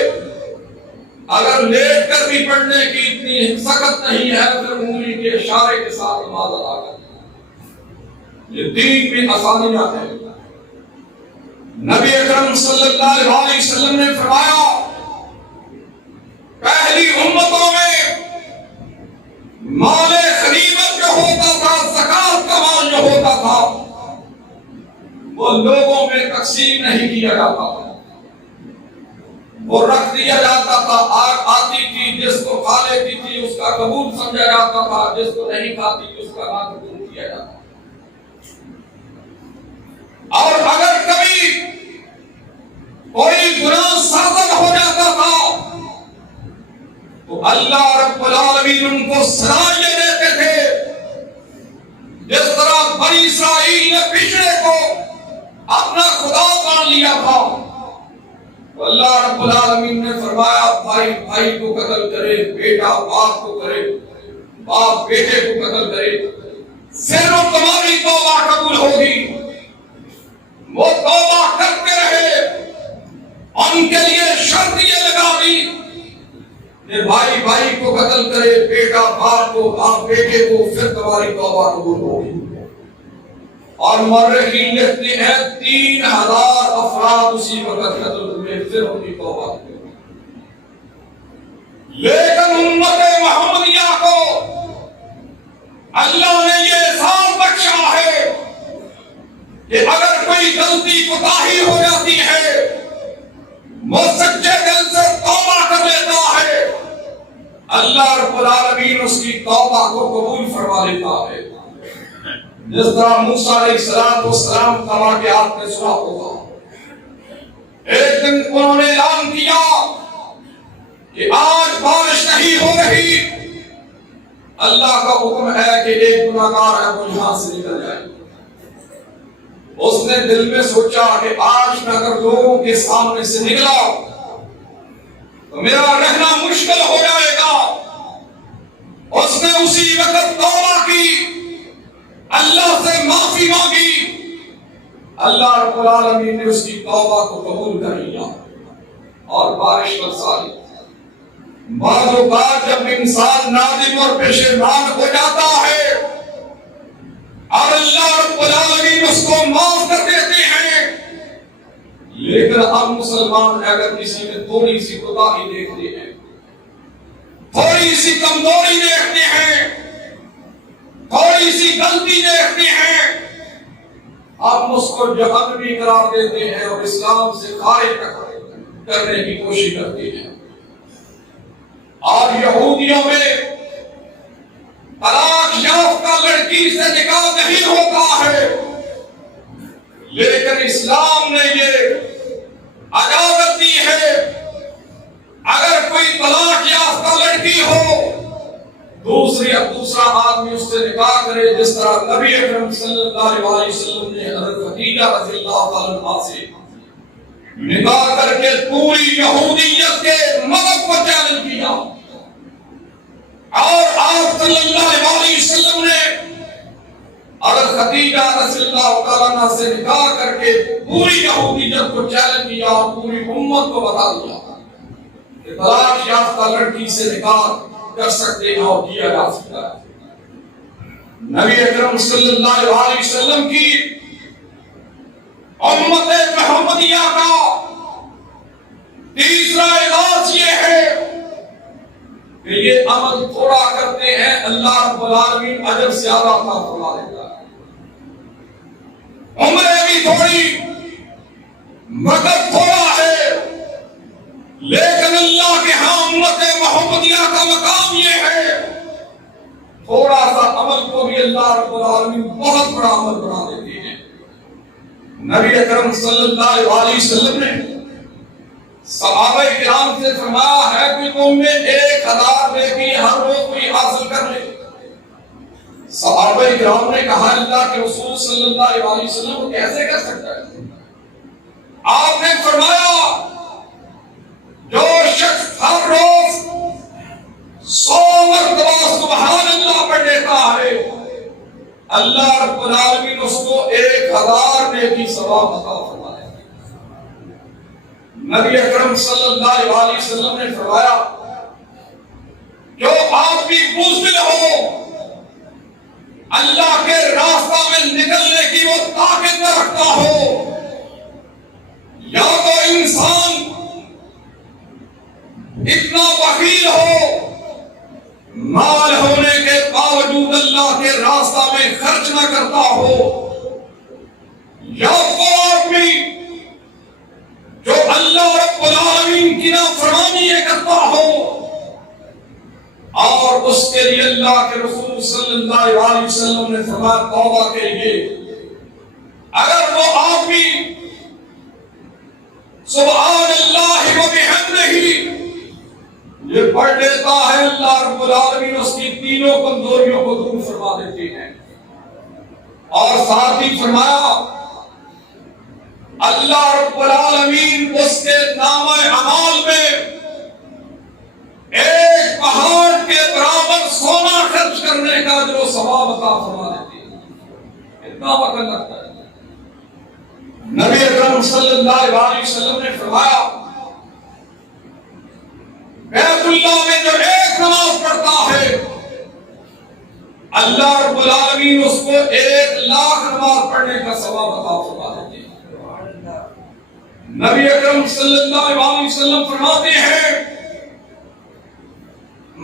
اگر لیٹ کر بھی پڑھنے کی اتنی سخت نہیں ہے پھر انگلی کے اشارے کے ساتھ نماز ادا کر۔ یہ دین میں آسانیاں ہیں۔ نبی اکرم صلی اللہ علیہ وسلم نے فرمایا پہلی امتوں میں مال غنیمت جو ہوتا تھا، زکات کا مال جو ہوتا تھا، وہ لوگوں میں تقسیم نہیں کیا جاتا تھا، وہ رکھ دیا جاتا تھا۔ آگ آتی تھی، جس کو کھا لیتی تھی اس کا قبول سمجھا جاتا تھا، جس کو نہیں کھاتی تھی اس کا نہ قبول کیا جاتا تھا۔ اور اگر کبھی کوئی گناہ سرزد ہو جاتا تھا تو اللہ رب العالمین ان کو سزا یہ دیتے تھے جس طرح بنی اسرائیل نے پچھڑے کو اپنا خدا مان لیا تھا، تو اللہ رب العالمین نے فرمایا بھائی بھائی کو قتل کرے، بیٹا باپ کو کرے، باپ بیٹے کو قتل کرے، پھر وہ تمہاری توبہ قبول ہوگی۔ وہ توبہ کرتے رہے، ان کے لیے شرط یہ لگا دی کہ بھائی بھائی کو قتل کرے، بیٹا باپ کو، باپ بیٹے کو، پھر تمہاری توبہ قبول ہوگی۔ اور مورخین لکھتے ہیں 3000 افراد اسی وقت قتل ہوئے، پھر ان کی توبہ ہوئی۔ لیکن امت محمدیہ کو اللہ نے یہ احسان بخشا ہے کہ اگر کوئی غلطی کوتاہی ہو جاتی ہے، وہ سچے دل سے توبہ کر لیتا ہے، اللہ رب العالمین اس کی توبہ کو قبول فرما لیتا ہے۔ جس طرح موسیٰ علیہ السلام کا واقعہ آپ نے سنا ہوگا، ایک دن انہوں نے اعلان کیا کہ آج بارش نہیں ہو رہی، اللہ کا حکم ہے کہ ایک گناہگار ہے وہ یہاں سے نکل جائے۔ اس نے دل میں سوچا کہ آج میں اگر لوگوں کے سامنے سے نکلا تو میرا رہنا مشکل ہو جائے گا۔ اس نے اسی وقت توبہ کی، اللہ سے معافی مانگی، اللہ رب العالمین نے اس کی توبہ کو قبول کر لیا اور بارش برسا دی۔ بعض اوقات جب انسان نادم اور پشیمان ہو جاتا ہے اور اللہ رب العالمین اس کو معاف کر دیتے ہیں، لیکن ہم مسلمان اگر کسی میں تھوڑی سی کوتاہی دیکھتے ہیں، تھوڑی سی کمزوری دیکھتے ہیں، تھوڑی سی غلطی دیکھتے ہیں، ہم اس کو جہنمی قرار دیتے ہیں اور اسلام سے خارج کرنے کی کوشش کرتے ہیں۔ اور یہودیوں میں طلاق یافتہ لڑکی سے نکاح نہیں ہوتا ہے، لیکن اسلام نے یہ اجازت دی ہے اگر کوئی طلاق یافتہ لڑکی ہو دوسرا آدمی اس سے نکاح کرے، جس طرح نبی اکرم صلی اللہ علیہ وسلم نے حضرت خدیجہ رضی اللہ تعالی عنہا سے نکاح کر کے پوری یہودیت کے مذہب کو چیلنج کیا، اور آپ صلی اللہ علیہ وسلم نے حضرت خدیجہ رضی اللہ تعالی عنہا سے نکاح کر کے پوری یہودیت کو چیلنج کیا اور پوری امت کو بتا دیا کہ طلاق یافتہ لڑکی سے نکاح کر سکتے ہیں اور کیا جا سکتا ہے۔ نبی اکرم صلی اللہ علیہ وسلم کی امت محمدیہ کا تیسرا اعزاز یہ ہے کہ یہ عمل تھوڑا کرتے ہیں، اللہ رب العالمین اجر زیادہ عطا فرما دیتا ہے۔ عمریں بھی تھوڑی، وقت تھوڑا ہے، لیکن اللہ کے ہاں امت محمدیہ کا مقام یہ ہے تھوڑا سا عمل کو بھی اللہ رب العالمین بہت بڑا عمل بنا دیتے ہیں۔ نبی اکرم صلی اللہ علیہ وسلم نے صحابہ کرام سے فرمایا ہے کہ تم میں 1000 نیکی ہر روز کوئی حاصل کر لے۔ صحابہ کرام نے کہا اللہ کے رسول صلی اللہ علیہ وسلم وہ کیسے کر سکتا ہے؟ آپ نے فرمایا جو شخص ہر روز 100 مرتبہ سبحان اللہ پڑھ لیتا ہے، اللہ رب العالمین اس کو 1000 نیکی ثواب عطا فرمائے۔ نبی اکرم صلی اللہ علیہ وسلم نے فرمایا جو آپ کی بزدل ہو، اللہ کے راستہ میں نکلنے کی وہ طاقت نہ رکھتا ہو، یا تو انسان اتنا بخیل ہو، مال ہونے کے باوجود اللہ کے راستہ میں خرچ نہ کرتا ہو، یا وہ آدمی جو اللہ رب العالمین کی نافرمانی کرتا ہو اور اس کے لیے اللہ کے رسول صلی اللہ علیہ وسلم نے فرمایا توبہ کے لیے اگر وہ آدمی سبحان اللہ و بحمدہ یہ پڑھ لیتا ہے، اللہ رب العالمین اس کی تینوں کمزوریوں کو دور فرما دیتے ہیں۔ اور ساتھ ہی فرمایا اللہ رب العالمین اس کے نامہ اعمال میں ایک پہاڑ کے برابر سونا خرچ کرنے کا جو ثواب عطا فرما دیتے ہیں۔ اتنا وقت لگتا ہے۔ نبی اکرم صلی اللہ علیہ وسلم نے فرمایا بیت اللہ میں جو ایک نماز پڑھتا ہے اللہ رب العالمین اس کو 1,00,000 نماز پڑھنے کا ثواب عطا فرما دیتے ہیں۔ نبی اکرم صلی اللہ علیہ وسلم فرماتے ہیں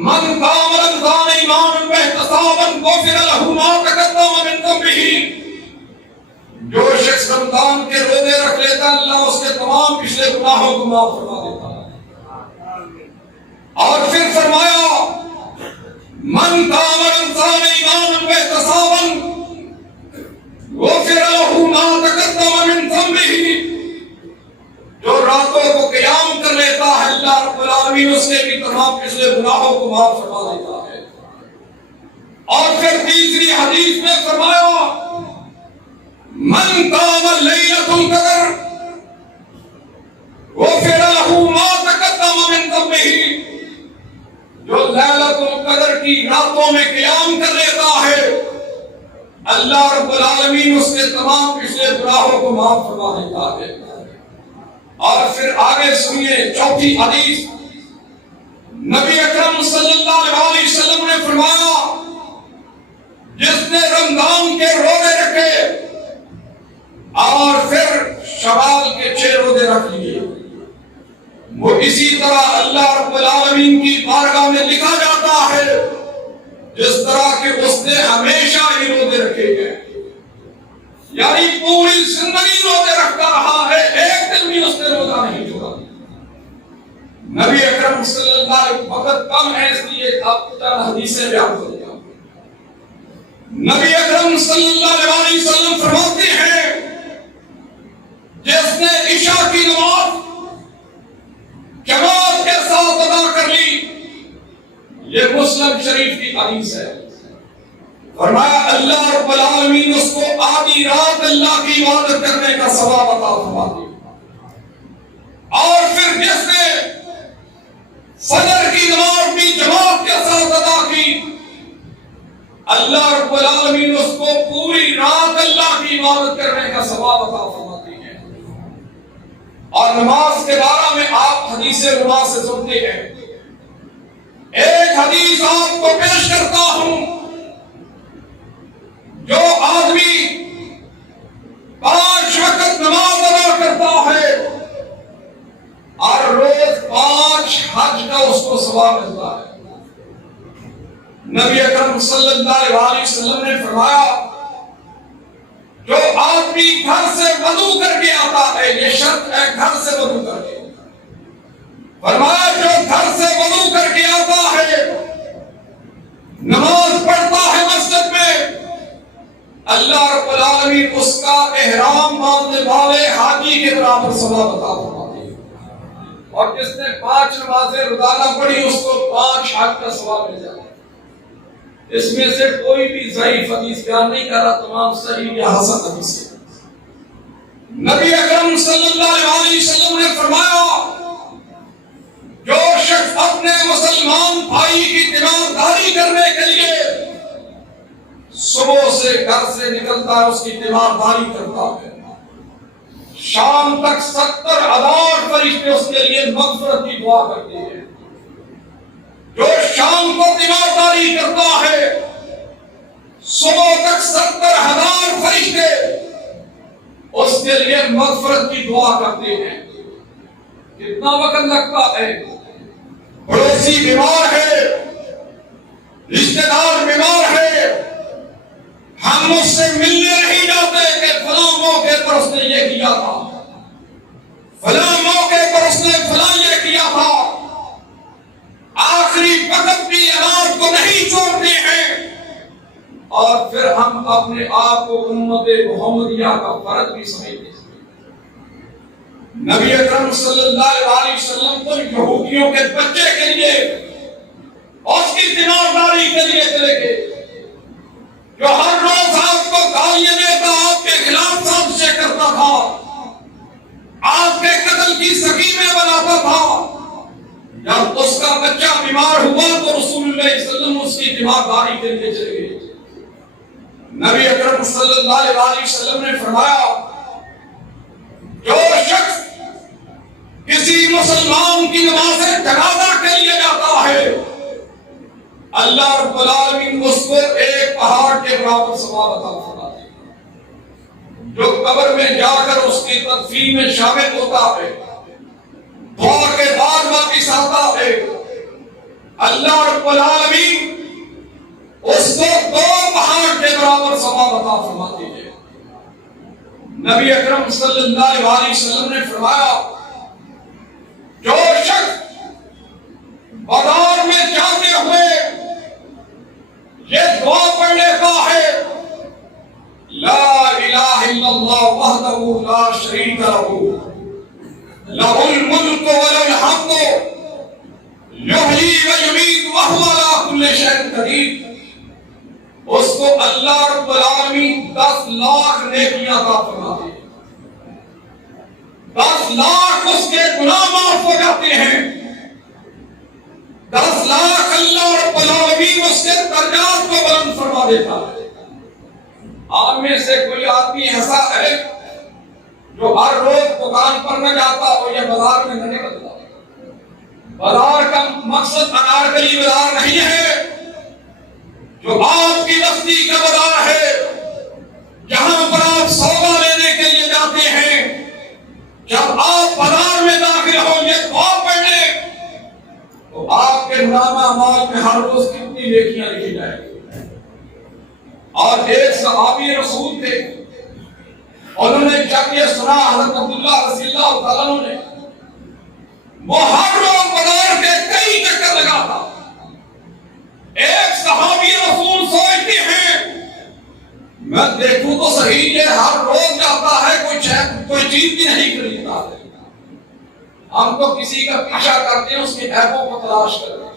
من قام رمضان ایمانا واحتسابا غفر له ما تقدم من ذنبه، جو شخص رمضان کے روزے رکھ لیتا ہے اللہ اس کے تمام پچھلے گناہوں کو معاف فرما دیتا ہے۔ اور پھر فرمایا من قام رمضان ایمانا واحتسابا غفر له ما تقدم من ذنبه، جو راتوں کو قیام کر لیتا ہے اللہ رب العالمین اس کے بھی تمام پچھلے گناہوں کو معاف فرما دیتا ہے۔ اور پھر تیسری حدیث میں فرمایا من قام لیلۃ القدر غفر له ما تقدم من ذنبه، جو لیلۃ القدر کی راتوں میں قیام کر لیتا ہے اللہ رب العالمین اس کے تمام پچھلے گناہوں کو معاف فرما دیتا ہے۔ اور پھر آگے سنیے چوتھی حدیث، نبی اکرم صلی اللہ علیہ وسلم نے فرمایا جس نے رمضان کے روزے رکھے اور پھر شوال کے 6 روزے رکھ لیے وہ اسی طرح اللہ رب العالمین کی بارگاہ میں لکھا جاتا ہے جس طرح کہ اس نے ہمیشہ ہی روزے رکھے گئے، یعنی پوری زندگی روزے رکھتا رہا ہے، ایک دن بھی اس نے روزہ نہیں چھوڑا۔ نبی اکرم صلی اللہ علیہ وسلم وقت کم ہے اس لیے آپ کو چند حدیثیں بیان کروں گا۔ نبی اکرم صلی اللہ علیہ وسلم فرماتے ہیں جس نے عشاء کی نماز جماعت کے ساتھ ادا کر لی، یہ مسلم شریف کی حدیث ہے، فرمایا اللہ رب العالمین اس کو آدھی رات اللہ کی عبادت کرنے کا ثواب عطا فرماتے ہیں۔ اور پھر جس نے فجر کی نماز بھی جماعت کے ساتھ ادا کی اللہ رب العالمین اس کو پوری رات اللہ کی عبادت کرنے کا ثواب عطا فرماتے ہیں۔ اور نماز کے بارے میں آپ حدیث نماز سے سنتے ہیں، ایک حدیث آپ کو پیش کرتا ہوں، جو آدمی 5 وقت نماز ادا کرتا ہے اور روز 5 حج کا اس کو ثواب ملتا ہے۔ نبی اکرم صلی اللہ علیہ وسلم نے فرمایا جو آدمی گھر سے وضو کر کے آتا ہے، یہ شرط ہے گھر سے وضو کر کے، فرمایا جو گھر سے وضو کر کے آتا ہے نماز پڑھتا ہے مسجد میں اللہ رب العالمین اس کا احرام باندھنے والے حاجی کے برابر ثواب عطا فرماتے ہیں، اور جس نے 5 نمازیں روزانہ پڑھی اس کو 5 حج کا ثواب مل جاتا ہے۔ اس میں سے کوئی بھی ضعیف حدیث بیان نہیں کر رہا، تمام صحیح یا حسن حدیث ہے۔ نبی اکرم صلی اللہ علیہ وسلم نے فرمایا جو شخص اپنے مسلمان بھائی کی تیمارداری کرنے کے لیے صبح سے گھر سے نکلتا ہے، اس کی تیمارداری کرتا ہے، شام تک 70,000 فرشتے اس کے لیے مغفرت کی دعا کرتے ہیں۔ جو شام کو تیمارداری کرتا ہے صبح تک 70,000 فرشتے اس کے لیے مغفرت کی دعا کرتے ہیں۔ کتنا وقت لگتا ہے؟ پڑوسی بیمار ہے، رشتے دار بیمار ہے، ہم اس سے ملنے نہیں جاتے کہ فلاں موقع پر اس نے یہ کیا تھا، فلاں موقع پر اس نے فلاں یہ کیا تھا، آخری وقت بھی علاج کو نہیں چھوڑتے ہیں، اور پھر ہم اپنے آپ کو امت محمدیہ کا فرد بھی سمجھتے ہیں۔ نبی اکرم صلی اللہ علیہ وسلم تو یہودیوں کے بچے کے لیے اس کی تیمارداری کے لیے چلے گئے، جو ہر روز آپ کو گالیاں دیتا، آپ کے خلاف سازشیں کرتا تھا، آپ کے قتل کی سکیمیں بناتا تھا۔ جب اس کا بچہ بیمار ہوا تو رسول اللہ صلی اللہ علیہ وسلم اس کی تیمارداری کے لیے چلے گئے۔ نبی اکرم صلی اللہ علیہ وسلم نے فرمایا، جو شخص کسی مسلمان کی نماز جنازہ کے لیے جاتا ہے، اللہ رب العالمین اس کو ایک پہاڑ کے برابر ثواب عطا فرماتے ہیں۔ جو قبر میں جا کر اس کی تدفین میں شامل ہوتا ہے، دعا کے بعد واپس آتا ہے، اللہ رب العالمین اس کو 2 پہاڑ کے برابر ثواب عطا فرماتے ہیں۔ نبی اکرم صلی اللہ علیہ وسلم نے فرمایا، جو شخص بازار میں جاتے ہوئے یہ دعا پڑھ لیتا ہے، لا الہ الا اللہ وحدہ لا شریک لہ، لہ الملک ولہ الحمد، یحیی و یمیت وہو علی کل شیء قدیر، اس کو اللہ رب العالمین 10 لاکھ نیکیاں عطا فرماتے ہیں، 10 لاکھ اس کے گناہ معاف ہو جاتے ہیں، 10 لاکھ اللہ رب العالمین اس کے درجات کو بلند فرما دیتا ہے۔ آپ میں سے کوئی آدمی ایسا ہے جو ہر روز دکان پر نہ جاتا ہو یا بازار میں نہ نکلتا؟ بازار کا مقصد انارکلی بازار نہیں ہے، جو آپ کی بستی کا بازار ہے، جہاں پر آپ سودا لینے کے لیے جاتے ہیں، جب آپ بازار میں داخل ہوں یہ دعا پڑھ لیں تو آپ کے نامہ اعمال میں ہر روز کتنی نیکیاں لکھی جائیں گی۔ اور ایک صحابی رسول تھے، انہوں نے جب یہ سنا حضرت عبداللہ رضی اللہ تعالیٰ عنہ نے، وہ ہر روز بازار کے کئی چکر لگاتا۔ ایک صحابی رسول سوچتے ہیں، میں دیکھوں تو صحیح یہ ہر روز جاتا ہے، کوئی چیز بھی نہیں خریدتا ہے، ہم تو کسی کا پیچھا کرتے ہیں، اس کے عیبوں کو تلاش کرتے ہیں،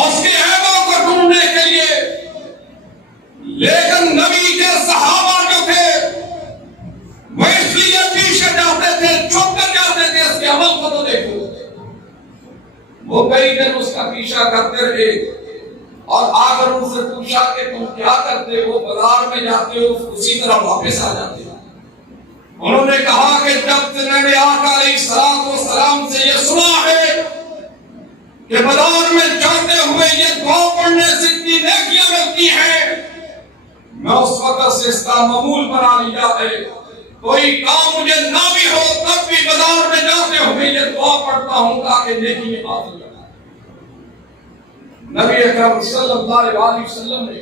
اس کے عیبوں کو ڈھونڈنے کے لیے، لیکن نبی کے صحابہ جو تھے وہ اس لیے پیچھے جاتے تھے، چھپ کر جاتے تھے، اس کے عمل کو تو دیکھو۔ وہ کئی دن اس کا پیچھا کرتے رہے اور آ کر ان سے پوچھا کہ تم کیا کرتے ہو؟ بازار میں جاتے ہو اسی طرح واپس آ جاتے ہو؟ انہوں نے کہا کہ جب سے میں نے آقا علیہ السلام سے یہ سنا ہے کہ بازار میں جاتے ہوئے یہ دعا پڑھنے سے اتنی نیکیاں ملتی ہیں، میں اس وقت سے اس کا معمول بنا لیا ہے، کوئی کام مجھے نہ بھی ہو تب بھی بازار میں جاتے ہوئے یہ دعا پڑھتا ہوں تاکہ نیکی حاصل ہو۔ نبی اکرم صلی اللہ علیہ وسلم نے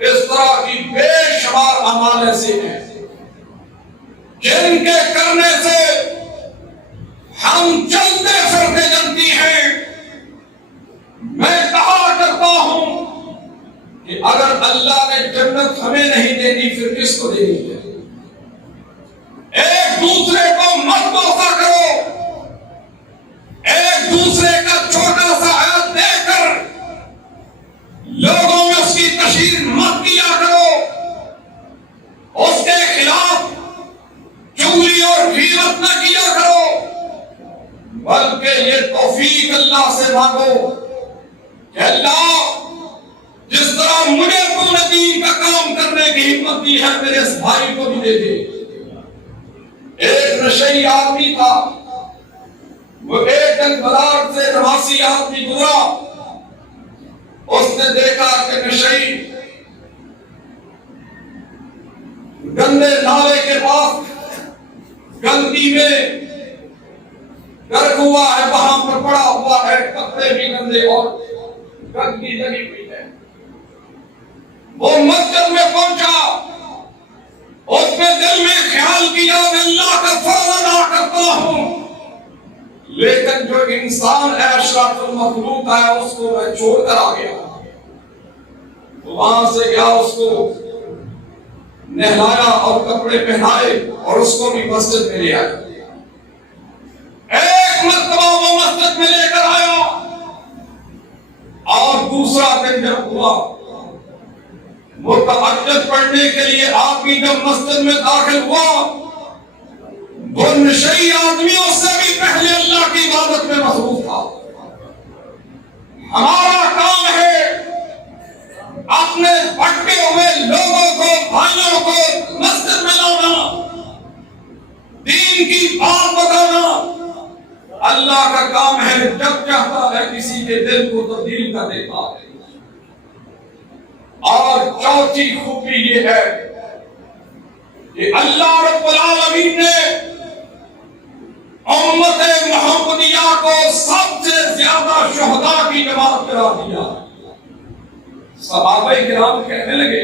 اس طرح کی بے شمار اعمال ایسے ہیں جن کے کرنے سے ہم چلتے پھرتے جنتی ہیں۔ میں کہا کرتا ہوں کہ اگر اللہ نے جنت ہمیں نہیں دینی پھر کس کو دینی ہے؟ ایک دوسرے کو مت دوسا کرو، ایک دوسرے کا چھوٹا سا عیب دے کر لوگوں میں اس کی تشہیر مت کیا کرو، اس کے خلاف چغلی اور غیبت نہ کیا کرو، بلکہ یہ توفیق اللہ سے مانگو کہ اللہ جس طرح مجھے تم نے دین کا کام کرنے کی ہمت دی ہے میرے اس بھائی کو بھی دے دے۔ ایک نشئی آدمی تھا، وہ ایک دن بازار سے نواسی آدمی گزرا، اس نے دیکھا کہ نشئی گندے نالے کے پاس گندگی میں گرک ہوا ہے، وہاں پر پڑا گندے اور گندگی لگی ہوئی ہے. وہ مسجد میں پہنچا، اس نے دل میں خیال کیا میں اللہ کا فرض ادا کرتا ہوں، لیکن جو انسان اشرف المخلوق ہے اس کو میں چھوڑ کر آ گیا. وہاں سے گیا، اس کو نہلایا اور کپڑے پہنائے اور اس کو بھی مسجد میں لے آیا. ایک مرتبہ وہ مسجد میں لے کر آیا اور دوسرا دن جب ہوا متعجب پڑھنے کے لیے آدمی جب مسجد میں داخل ہوا، وہ نشئی آدمیوں سے بھی پہلے اللہ کی عبادت میں مصروف تھا. ہمارا کام ہے اپنے بھٹکے ہوئے لوگوں کو، بھائیوں کو مسجد میں لانا، دین کی بات بتانا. اللہ کا کام ہے جب چاہتا ہے کسی کے دل کو تبدیل کر دیتا ہے. اور چوتھی خوبی یہ ہے کہ اللہ رب العالمین نے امت محمدیہ کو سب سے زیادہ شہداء کی جماعت قرار دیا. صحابہ کرام کہنے لگے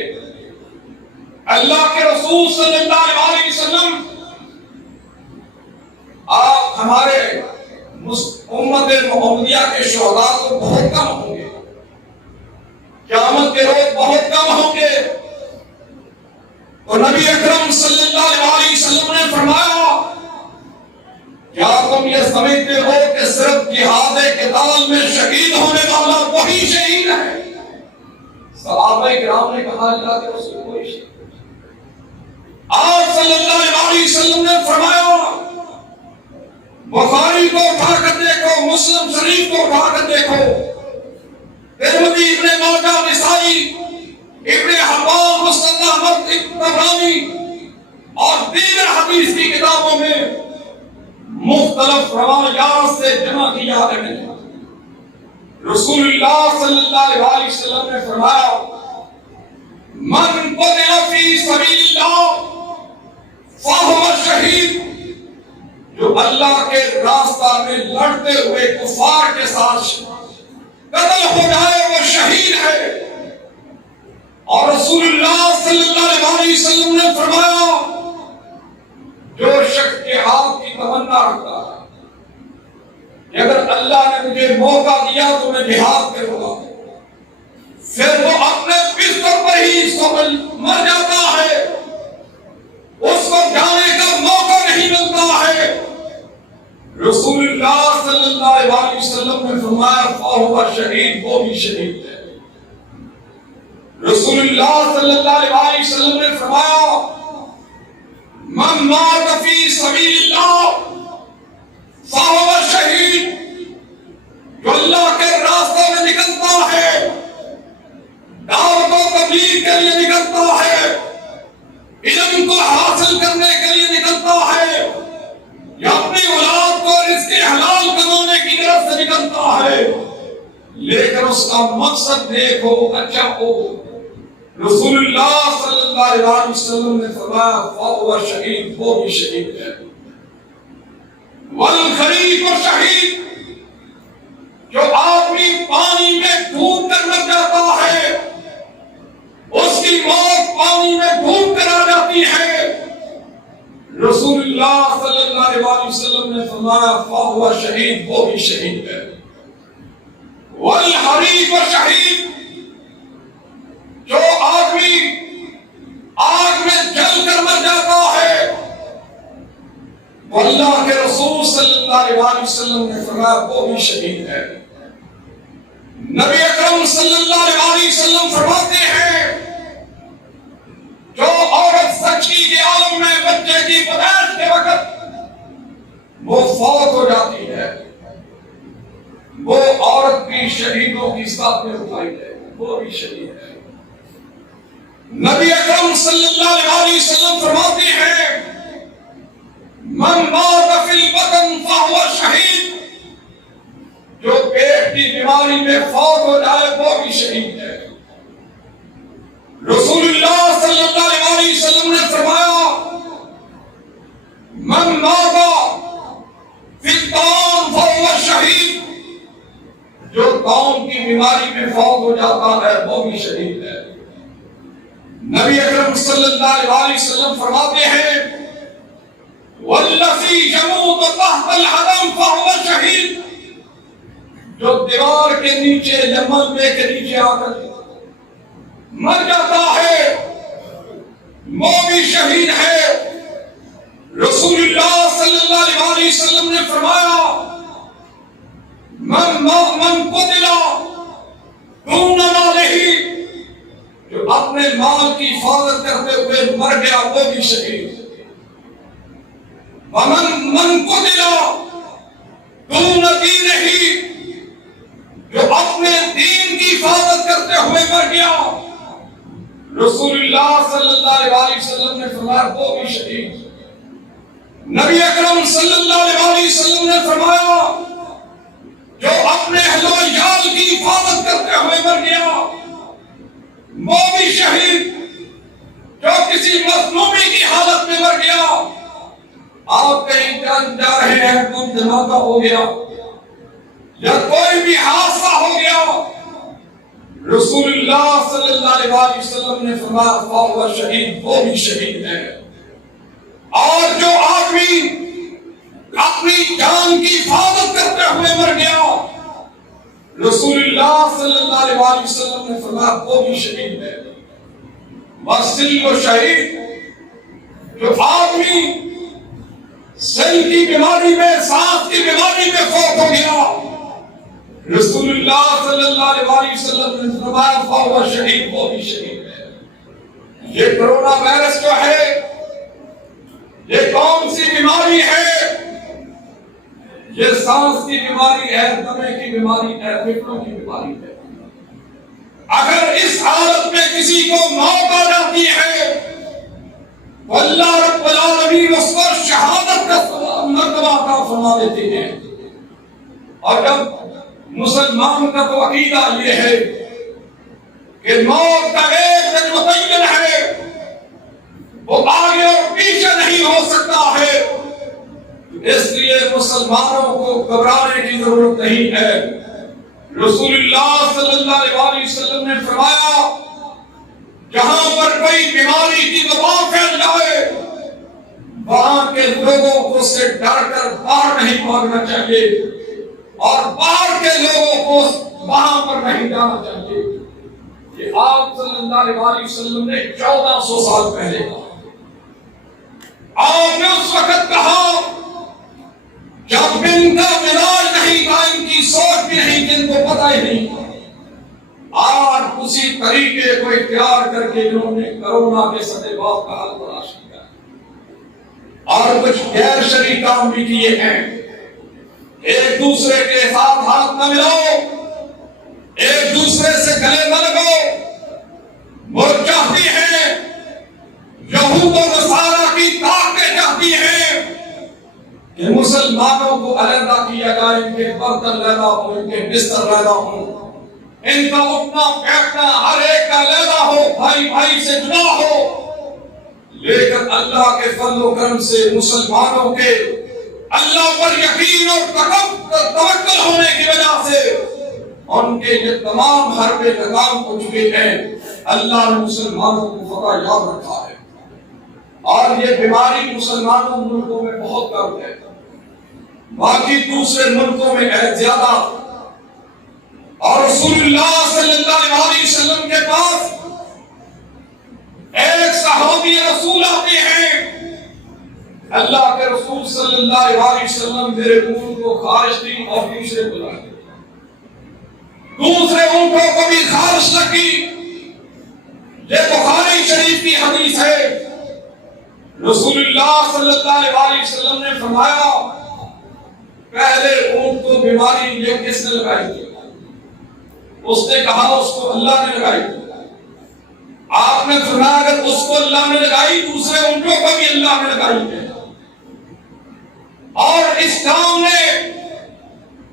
اللہ کے رسول صلی اللہ علیہ وسلم آپ ہمارے امت محمدیہ کے شہداء تو بہت کم ہوں گے، قیامت کے روز بہت کم ہوں گے. تو نبی اکرم صلی اللہ علیہ وسلم نے فرمایا کیا تم یہ سمجھتے ہو کہ صرف جہاد قتال میں شہید ہونے والا وہی شہید ہے؟ صحابہ کرام نے کہا اللہ کے رسول کوئی شہید. آپ صلی اللہ علیہ وسلم نے فرمایا بخاری کو اٹھا کر دیکھو، مسلم شریف کو اٹھا کر دیکھو، ترمذی، ابن ماجہ، نسائی، ابن حبان، مسند احمد، طبرانی اور دیگر حدیث کی کتابوں میں مختلف روایات سے جمع کیا ہے. رسول اللہ صلی اللہ علیہ وسلم نے فرمایا من قتل فی سبیل اللہ فہو شہید، جو اللہ کے راستہ میں لڑتے ہوئے کفار کے ساتھ قتل ہو جائے وہ شہید ہے. اور رسول اللہ صلی اللہ علیہ وسلم نے فرمایا جو شخص جہاد کی تمنا رکھتا ہے کہ اگر اللہ نے مجھے موقع دیا تو میں جہاد کروں گا، پھر وہ اپنے بستر پر ہی مر جاتا ہے، اس کو جانے کا موقع نہیں ملتا ہے. رسول اللہ صلی اللہ علیہ وسلم نے فرمایا فہو شہید، وہ بھی شہید ہے. رسول اللہ صلی اللہ علیہ وسلم نے فرمایا من مات فی سبیل اللہ فہو شہید، جو اللہ کے راستے میں نکلتا ہے، دعوت و تبلیغ کے لیے نکلتا ہے، علم کو حاصل کرنے کے لیے نکلتا ہے، یا اپنی اولاد کو رزق حلال کمانے کی طرف سے نکلتا ہے، لیکن اس کا مقصد نیک ہو، اچھا ہو. رسول اللہ صلی اللہ علیہ وسلم نے فرمایا فہو شہید، وہ بھی شہید ہے. والغریق شہید، جو آدمی پانی میں ڈوب کر مر جاتا ہے اس کی موت پانی میں ڈوب کر آ جاتی ہے. رسول اللہ صلی اللہ علیہ وسلم نے فرمایا فہو شہید، وہ بھی شہید ہے. والحریق شہید، جو آدمی آگ میں جل کر مر جاتا ہے وہ اللہ کے رسول صلی اللہ علیہ وسلم نے فرمایا وہ بھی شہید ہے. نبی اکرم صلی اللہ علیہ وسلم فرماتے ہیں جو عورت سچی کے عالم میں بچے کی پیدائش کے وقت وہ فوت ہو جاتی ہے، وہ عورت بھی شہیدوں کی صف میں اٹھائی ہے، وہ بھی شہید ہے. نبی اکرم صلی اللہ علیہ وسلم فرماتے ہیں من مات فی البطن فہو شہید، جو پیٹ کی بیماری میں فوت ہو جائے وہ بھی شہید ہے. رسول اللہ صلی اللہ علیہ وسلم نے فرمایا من مات فی الطعام فہو شہید، جو قوم کی بیماری میں فوت ہو جاتا ہے وہ بھی شہید ہے۔ نبی اکرم صلی اللہ علیہ وسلم فرماتے ہیں والذی یموت تحت الحرم فهو شہید، جو دیوار کے نیچے یا ملبے کے نیچے آ کر مر جاتا ہے وہ بھی شہید ہے۔ رسول اللہ صلی اللہ علیہ وسلم نے فرمایا من قتل دون مالہ، جو اپنے مال کی حفاظت کرتے ہوئے مر گیا وہ بھی شہید۔ من قتل دون دینہ، جو اپنے دین کی حفاظت کرتے ہوئے مر گیا، رسول اللہ صلی اللہ علیہ وسلم نے فرمایا وہ بھی شہید۔ نبی اکرم صلی اللہ علیہ وسلم نے فرمایا جو اپنے اہل و عیال کی حفاظت کرتے ہوئے مر گیا وہ بھی شہید۔ جو کسی مظلومی کی حالت میں مر گیا، آپ کہیں جا رہے ہیں بم دھماکہ ہو گیا یا کوئی بھی حادثہ ہو گیا، رسول اللہ صلی اللہ علیہ وسلم نے فرمایا فہو شہید، وہ بھی شہید ہے۔ اور جو آدمی اپنی جان کی حفاظت کرتے ہوئے مر گیا، رسول اللہ صلی اللہ علیہ وسلم نے فرمایا وہ بھی شہید ہے۔ مسل و شہید، جو آدمی سل کی بیماری میں، سانس کی بیماری میں فوت ہو گیا، رسول اللہ صلی اللہ علیہ وسلم نے فرمایا فہو شہید، وہ بھی شہید ہے۔ یہ کرونا وائرس جو ہے یہ کون سی بیماری ہے؟ یہ سانس کی بیماری ہے، دمے کی بیماری ہے، پھیپھڑوں کی بیماری ہے۔ اگر اس حالت میں کسی کو موت آ جاتی ہے تو اللہ رب العالمین اس کو شہادت کا مرتبہ عطا فرما دیتے ہیں۔ اور جب مسلمان کا تو عقیدہ یہ ہے کہ موت کا ایک دن متعین ہے، وہ آگے اور پیچھے نہیں ہو سکتا ہے، اس لیے مسلمانوں کو گھبرانے کی ضرورت نہیں ہے۔ رسول اللہ صلی اللہ علیہ وسلم نے فرمایا جہاں پر کوئی بیماری کی وبا پھیل جائے وہاں کے لوگوں کو سے ڈر کر باہر نہیں بھاگنا چاہیے اور باہر کے لوگوں کو وہاں پر نہیں جانا چاہیے۔ یہ آپ صلی اللہ علیہ وسلم نے 1400 سال پہلے کہا۔ آپ نے اس وقت کہا جب ان کا علاج نہیں تھا، ان کی سوچ بھی نہیں، جن کو پتہ ہی نہیں تھا، آج اسی طریقے کو اختیار کر کے انہوں نے کرونا کے سدباب کا حل تلاش کیا اور کچھ غیر شرعی کام بھی کیے ہیں۔ ایک دوسرے کے ساتھ ہاتھ نہ ملاؤ، ایک دوسرے سے گلے نہ لگاؤ۔ وہ چاہتی ہیں یہود و نصارہ کی طاقتیں چاہتی ہیں کہ مسلمانوں کو علیحدہ کیا جائے، ان کے برتن علیحدہ ہوں، ان کے بستر علیحدہ ہوں، ان کا اٹھنا بیٹھنا ہر ایک کا علیحدہ ہو، بھائی بھائی سے جدا ہو۔ لیکن اللہ کے فضل و کرم سے مسلمانوں کے اللہ پر یقین اور توکل ہونے کی وجہ سے ان کے یہ تمام حربے ناکام ہو چکے ہیں۔ اللہ نے مسلمانوں کو فتح یاد رکھا ہے اور یہ بیماری مسلمانوں ملکوں میں بہت کم ہے، باقی دوسرے ملکوں میں ہے زیادہ۔ اور رسول اللہ صلی اللہ علیہ وسلم کے پاس ایک صحابی رسول آتے ہیں، اللہ کے رسول صلی اللہ علیہ وسلم میرے اونٹ کو خارش دی اور دوسرے کو لگی، دوسرے اونٹوں کو بھی خارش لگی۔ یہ بخاری شریف کی حدیث ہے۔ رسول اللہ صلی اللہ علیہ وسلم نے فرمایا پہلے اونٹ کو بیماری یہ کس نے لگائی تھی؟ اس نے کہا اس کو اللہ نے لگائی تھی۔ آپ نے فرمایا اگر اس کو اللہ نے لگائی دوسرے اونٹوں کو بھی اللہ نے لگائی ہے۔ اور اسلام نے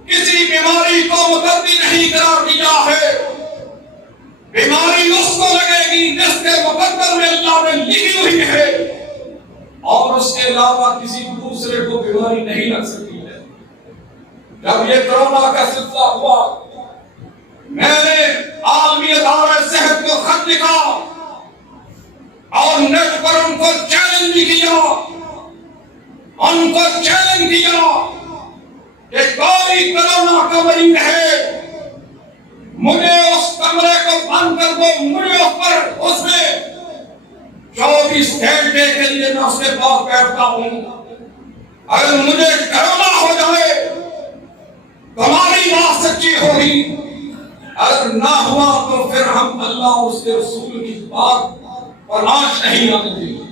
کسی بیماری کو مقدر نہیں قرار دیا ہے، بیماری اس کو لگے گی جس کے مقدر میں اللہ نے لکھی ہوئی ہے، اور اس کے علاوہ کسی دوسرے کو بیماری نہیں لگ سکتی ہے۔ جب یہ کرونا کا سلسلہ ہوا میں نے عالمی ادارہ صحت کو خط لکھا اور نیٹ پر ان کو چیلنج بھی کیا، ان کو چیلنج کیا کہ کوئی کرونا کا مریض ہے، مجھے اس کمرے کو بند کر دو، مجھے اس میں 24 گھنٹے کے لیے میں اس کے پاس بیٹھتا ہوں، اگر مجھے کرونا ہو جائے تمہاری بات سچی ہوگی، اگر نہ ہوا تو پھر ہم اللہ اس کے رسول کی بات اور آنچ نہیں آنے دیں گے۔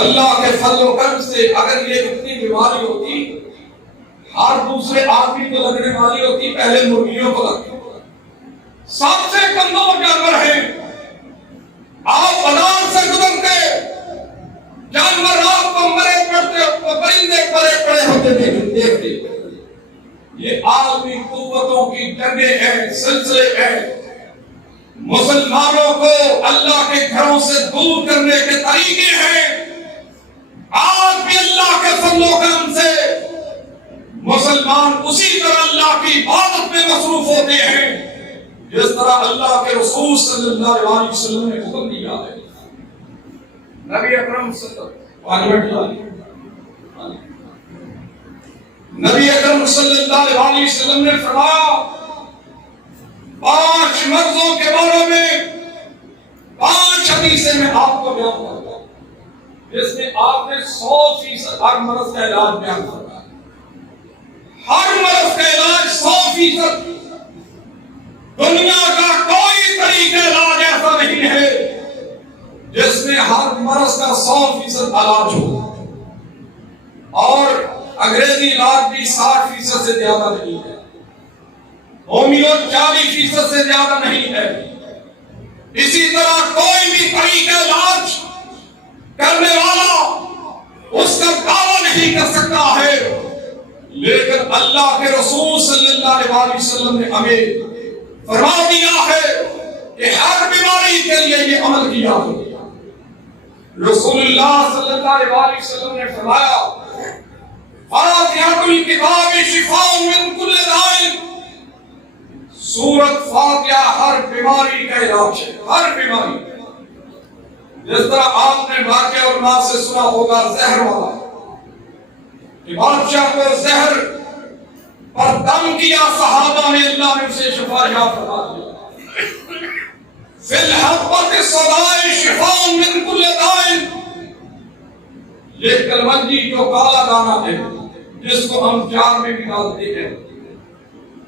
اللہ کے فضل و کرم سے اگر یہ اتنی بیماری ہوتی، ہر دوسرے آدمی کو لگنے والی ہوتی، پہلے مرغیوں کو لگتی۔ سب سے کمزور جانور ہیں، آپ بازار سے گزرتے جانور آپ کو مرے پڑتے، پرندے پڑے پڑے ہوتے دیکھتے۔ یہ عالمی قوتوں کی جنگیں ہیں، سلسلے ہیں، مسلمانوں کو اللہ کے گھروں سے دور کرنے کے طریقے ہیں۔ آج بھی اللہ کے فضل و کرم سے مسلمان اسی طرح اللہ کی عبادت میں مصروف ہوتے ہیں جس طرح اللہ کے رسول صلی اللہ علیہ وسلم نے حکم دیا ہے۔ نبی اکرم صلی اللہ علیہ وسلم نے فرمایا 5 مرضوں کے بارے میں 5 حدیثیں میں آپ کو بیان کرتا ہوں، جس میں آپ نے 100% ہر مرض کا علاج بیان کرتا ہے۔ ہر مرض کا علاج 100%۔ دنیا کا کوئی طریقہ علاج ایسا نہیں ہے جس میں ہر مرض کا 100% علاج ہو، اور انگریزی علاج بھی 60% سے زیادہ نہیں ہے، ہومیو 40% سے زیادہ نہیں ہے۔ اسی طرح کوئی بھی طریقہ علاج کرنے والا اس کا دعویٰ نہیں کر سکتا ہے، لیکن اللہ کے رسول صلی اللہ علیہ وسلم نے ہمیں فرما دیا ہے کہ ہر بیماری کے لیے یہ عمل کیا ہے۔ رسول اللہ صلی اللہ علیہ وسلم نے فرمایا فاتحۃ الکتاب شفاء من کل داء، سورۃ فاتحہ ہر بیماری کا علاج ہے، ہر بیماری۔ جس طرح آپ نے واقعہ اور نام سے سنا ہوگا زہر والا، کہ بادشاہ کو زہر پر دم کیا، صحابہ نے اللہ نے اسے شفا یاب فرما دیا۔ فی الحبۃ السوداء شفاء من کل داء، یہ کلونجی جو کالا دانہ ہے جس کو ہم چار میں بھی ڈالتے ہیں،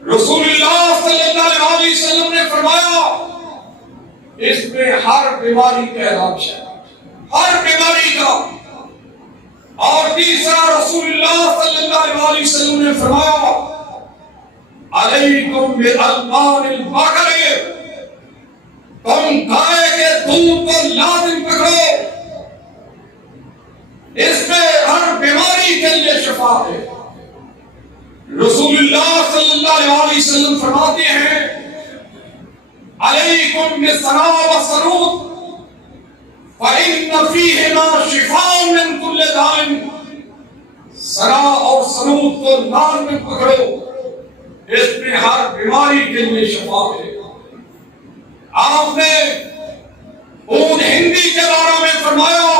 رسول اللہ صلی اللہ علیہ وسلم نے فرمایا اس میں ہر بیماری کا علاج ہے، ہر بیماری کا۔ اور تیسرا رسول اللہ صلی اللہ علیہ وسلم نے فرمایا علیکم بالالبان البقر، تم گائے کے دودھ کو لازم پکڑو، اس میں ہر بیماری کے لیے شفا ہے۔ رسول اللہ صلی اللہ علیہ وسلم فرماتے ہیں علیکم بالسنا والسرود فإن فیہما شفاء من کل داء، سنا اور سرود کو لازم میں پکڑو، اس میں ہر بیماری کے لیے شفا ہے۔ آپ نے اون ہندی کے بارے میں فرمایا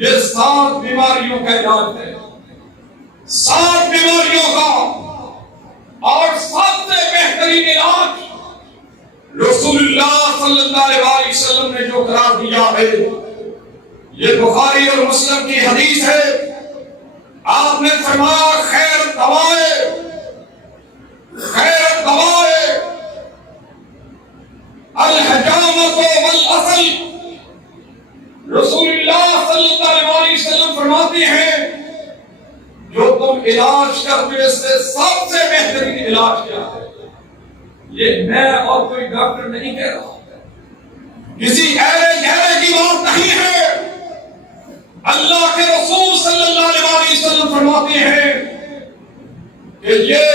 یہ 7 بیماریوں کا علاج ہے، 7 بیماریوں کا، اور سب سے بہترین علاج رسول اللہ صلی اللہ علیہ وسلم نے جو قرار دیا ہے، یہ بخاری اور مسلم کی حدیث ہے۔ آپ نے فرمایا خیر دوائے الحجامۃ والاصل، رسول اللہ صلی اللہ علیہ وسلم فرماتے ہیں جو تم علاج کرتے اس سے سب سے بہترین علاج کیا ہے؟ یہ میں اور کوئی ڈاکٹر نہیں کہہ رہا، کسی ایرے گہرے کی بات نہیں ہے، اللہ کے رسول صلی اللہ علیہ وسلم فرماتے ہیں کہ یہ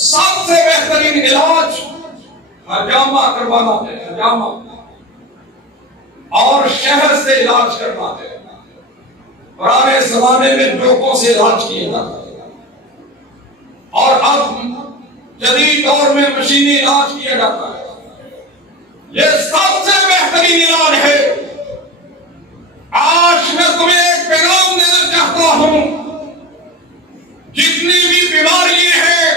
سب سے بہترین علاج حجامہ کروانا ہے، حجامہ، اور شہر سے علاج کرنا ہے۔ پرانے زمانے میں ڈوکوں سے علاج کیا جاتا تھا، اور اب جدید دور میں مشینی علاج کیا جاتا ہے، یہ سب سے بہترین علاج ہے۔ آج میں تمہیں ایک پیغام دینا چاہتا ہوں، جتنی بھی بیماریاں ہیں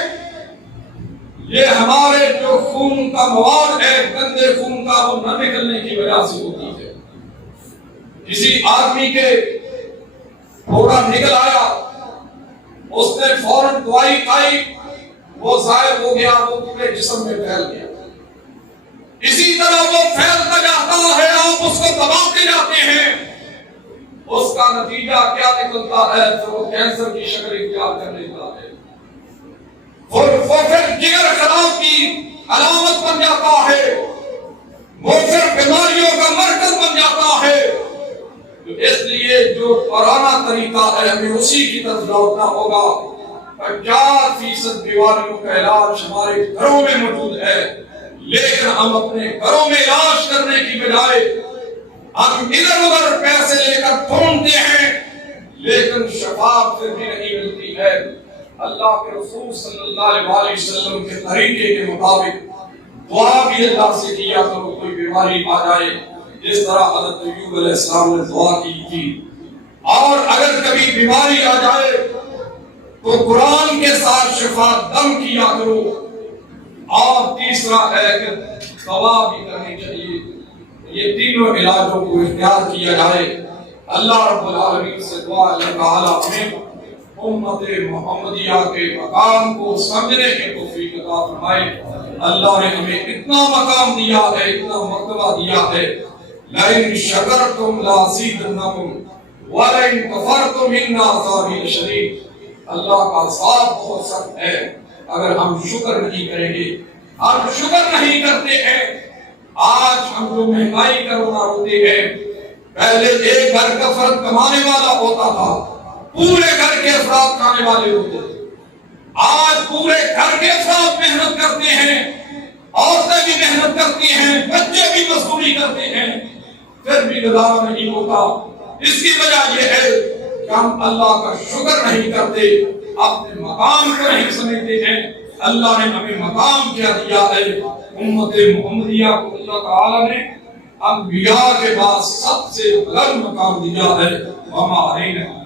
یہ ہمارے جو خون کا مواد ہے، گندے خون کا، وہ نہ نکلنے کی وجہ سے ہوتی ہے۔ کسی آدمی کے تھوڑا نکل آیا، اس نے فوراً دوائی کھائی، وہ ظاہر ہو گیا، وہ پورے جسم میں پھیل گیا۔ اسی طرح وہ پھیلتا جاتا ہے، آپ اس کو دباتے جاتے ہیں، اس کا نتیجہ کیا نکلتا ہے؟ تو وہ کینسر کی شکل اختیار کر لیتا ہے، اور وہ پھر جگر خراب کی علامت بن جاتا ہے، وہ پھر بیماریوں کا مرکز بن جاتا ہے۔ اس لیے جو پرانا طریقہ ہے ہمیں اسی کی طرف لوٹنا ہوگا۔ 50% بیماریوں کا علاج ہمارے گھروں میں موجود ہے، لیکن ہم اپنے گھروں میں علاج کرنے کی بجائے ہم ادھر ادھر پیسے لے کر ڈھونڈتے ہیں، لیکن شفا پھر بھی نہیں ملتی ہے۔ اللہ کے رسول صلی اللہ علیہ وسلم کے طریقے کے مطابق دعا بھی اللہ سے کیا کرو، کوئی بیماری آ جائے جس طرح حضرت ایوب علیہ السلام نے دعا کی تھی۔ اور اگر کبھی بیماری آ جائے تو قرآن کے ساتھ شفا دم کیا کرو۔ اور تیسرا ہے کہ دوا بھی کرنی چاہیے۔ یہ تینوں علاجوں کو اختیار کیا جائے۔ اللہ رب العالمین سے دعا اللہ تعالیٰ ہمیں امت محمدیہ کے مقام کو سمجھنے کے توفیق عطا فرمائے۔ اللہ نے ہمیں اتنا مقام دیا ہے، اتنا مرتبہ دیا ہے، لئن شکرتم لازیدنکم ولئن کفرتم ان عذابی لشدید۔ اللہ کا عذاب بہت سخت ہے اگر ہم شکر نہیں کریں گے۔ ہم شکر نہیں کرتے ہیں۔ آج ہم جو مہنگائی کا رونا روتے ہیں، پہلے ایک گھر کا فرد کمانے والا ہوتا تھا، پورے گھر کے افراد کھانے والے ہوتے تھے۔ آج پورے گھر کے افراد محنت کرتے ہیں، عورتیں بھی محنت کرتی ہیں، بچے بھی مزدوری کرتے ہیں، پھر بھی گزارا نہیں ہوتا۔ اس کی وجہ یہ ہے کہ ہم اللہ کا شکر نہیں کرتے، اپنے مقام کو نہیں سمجھتے ہیں۔ اللہ نے ہمیں مقام کیا دیا ہے؟ امت محمدیہ کو اللہ تعالیٰ نے انبیاء کے بعد سب سے بلند مقام دیا ہے۔ وما علینا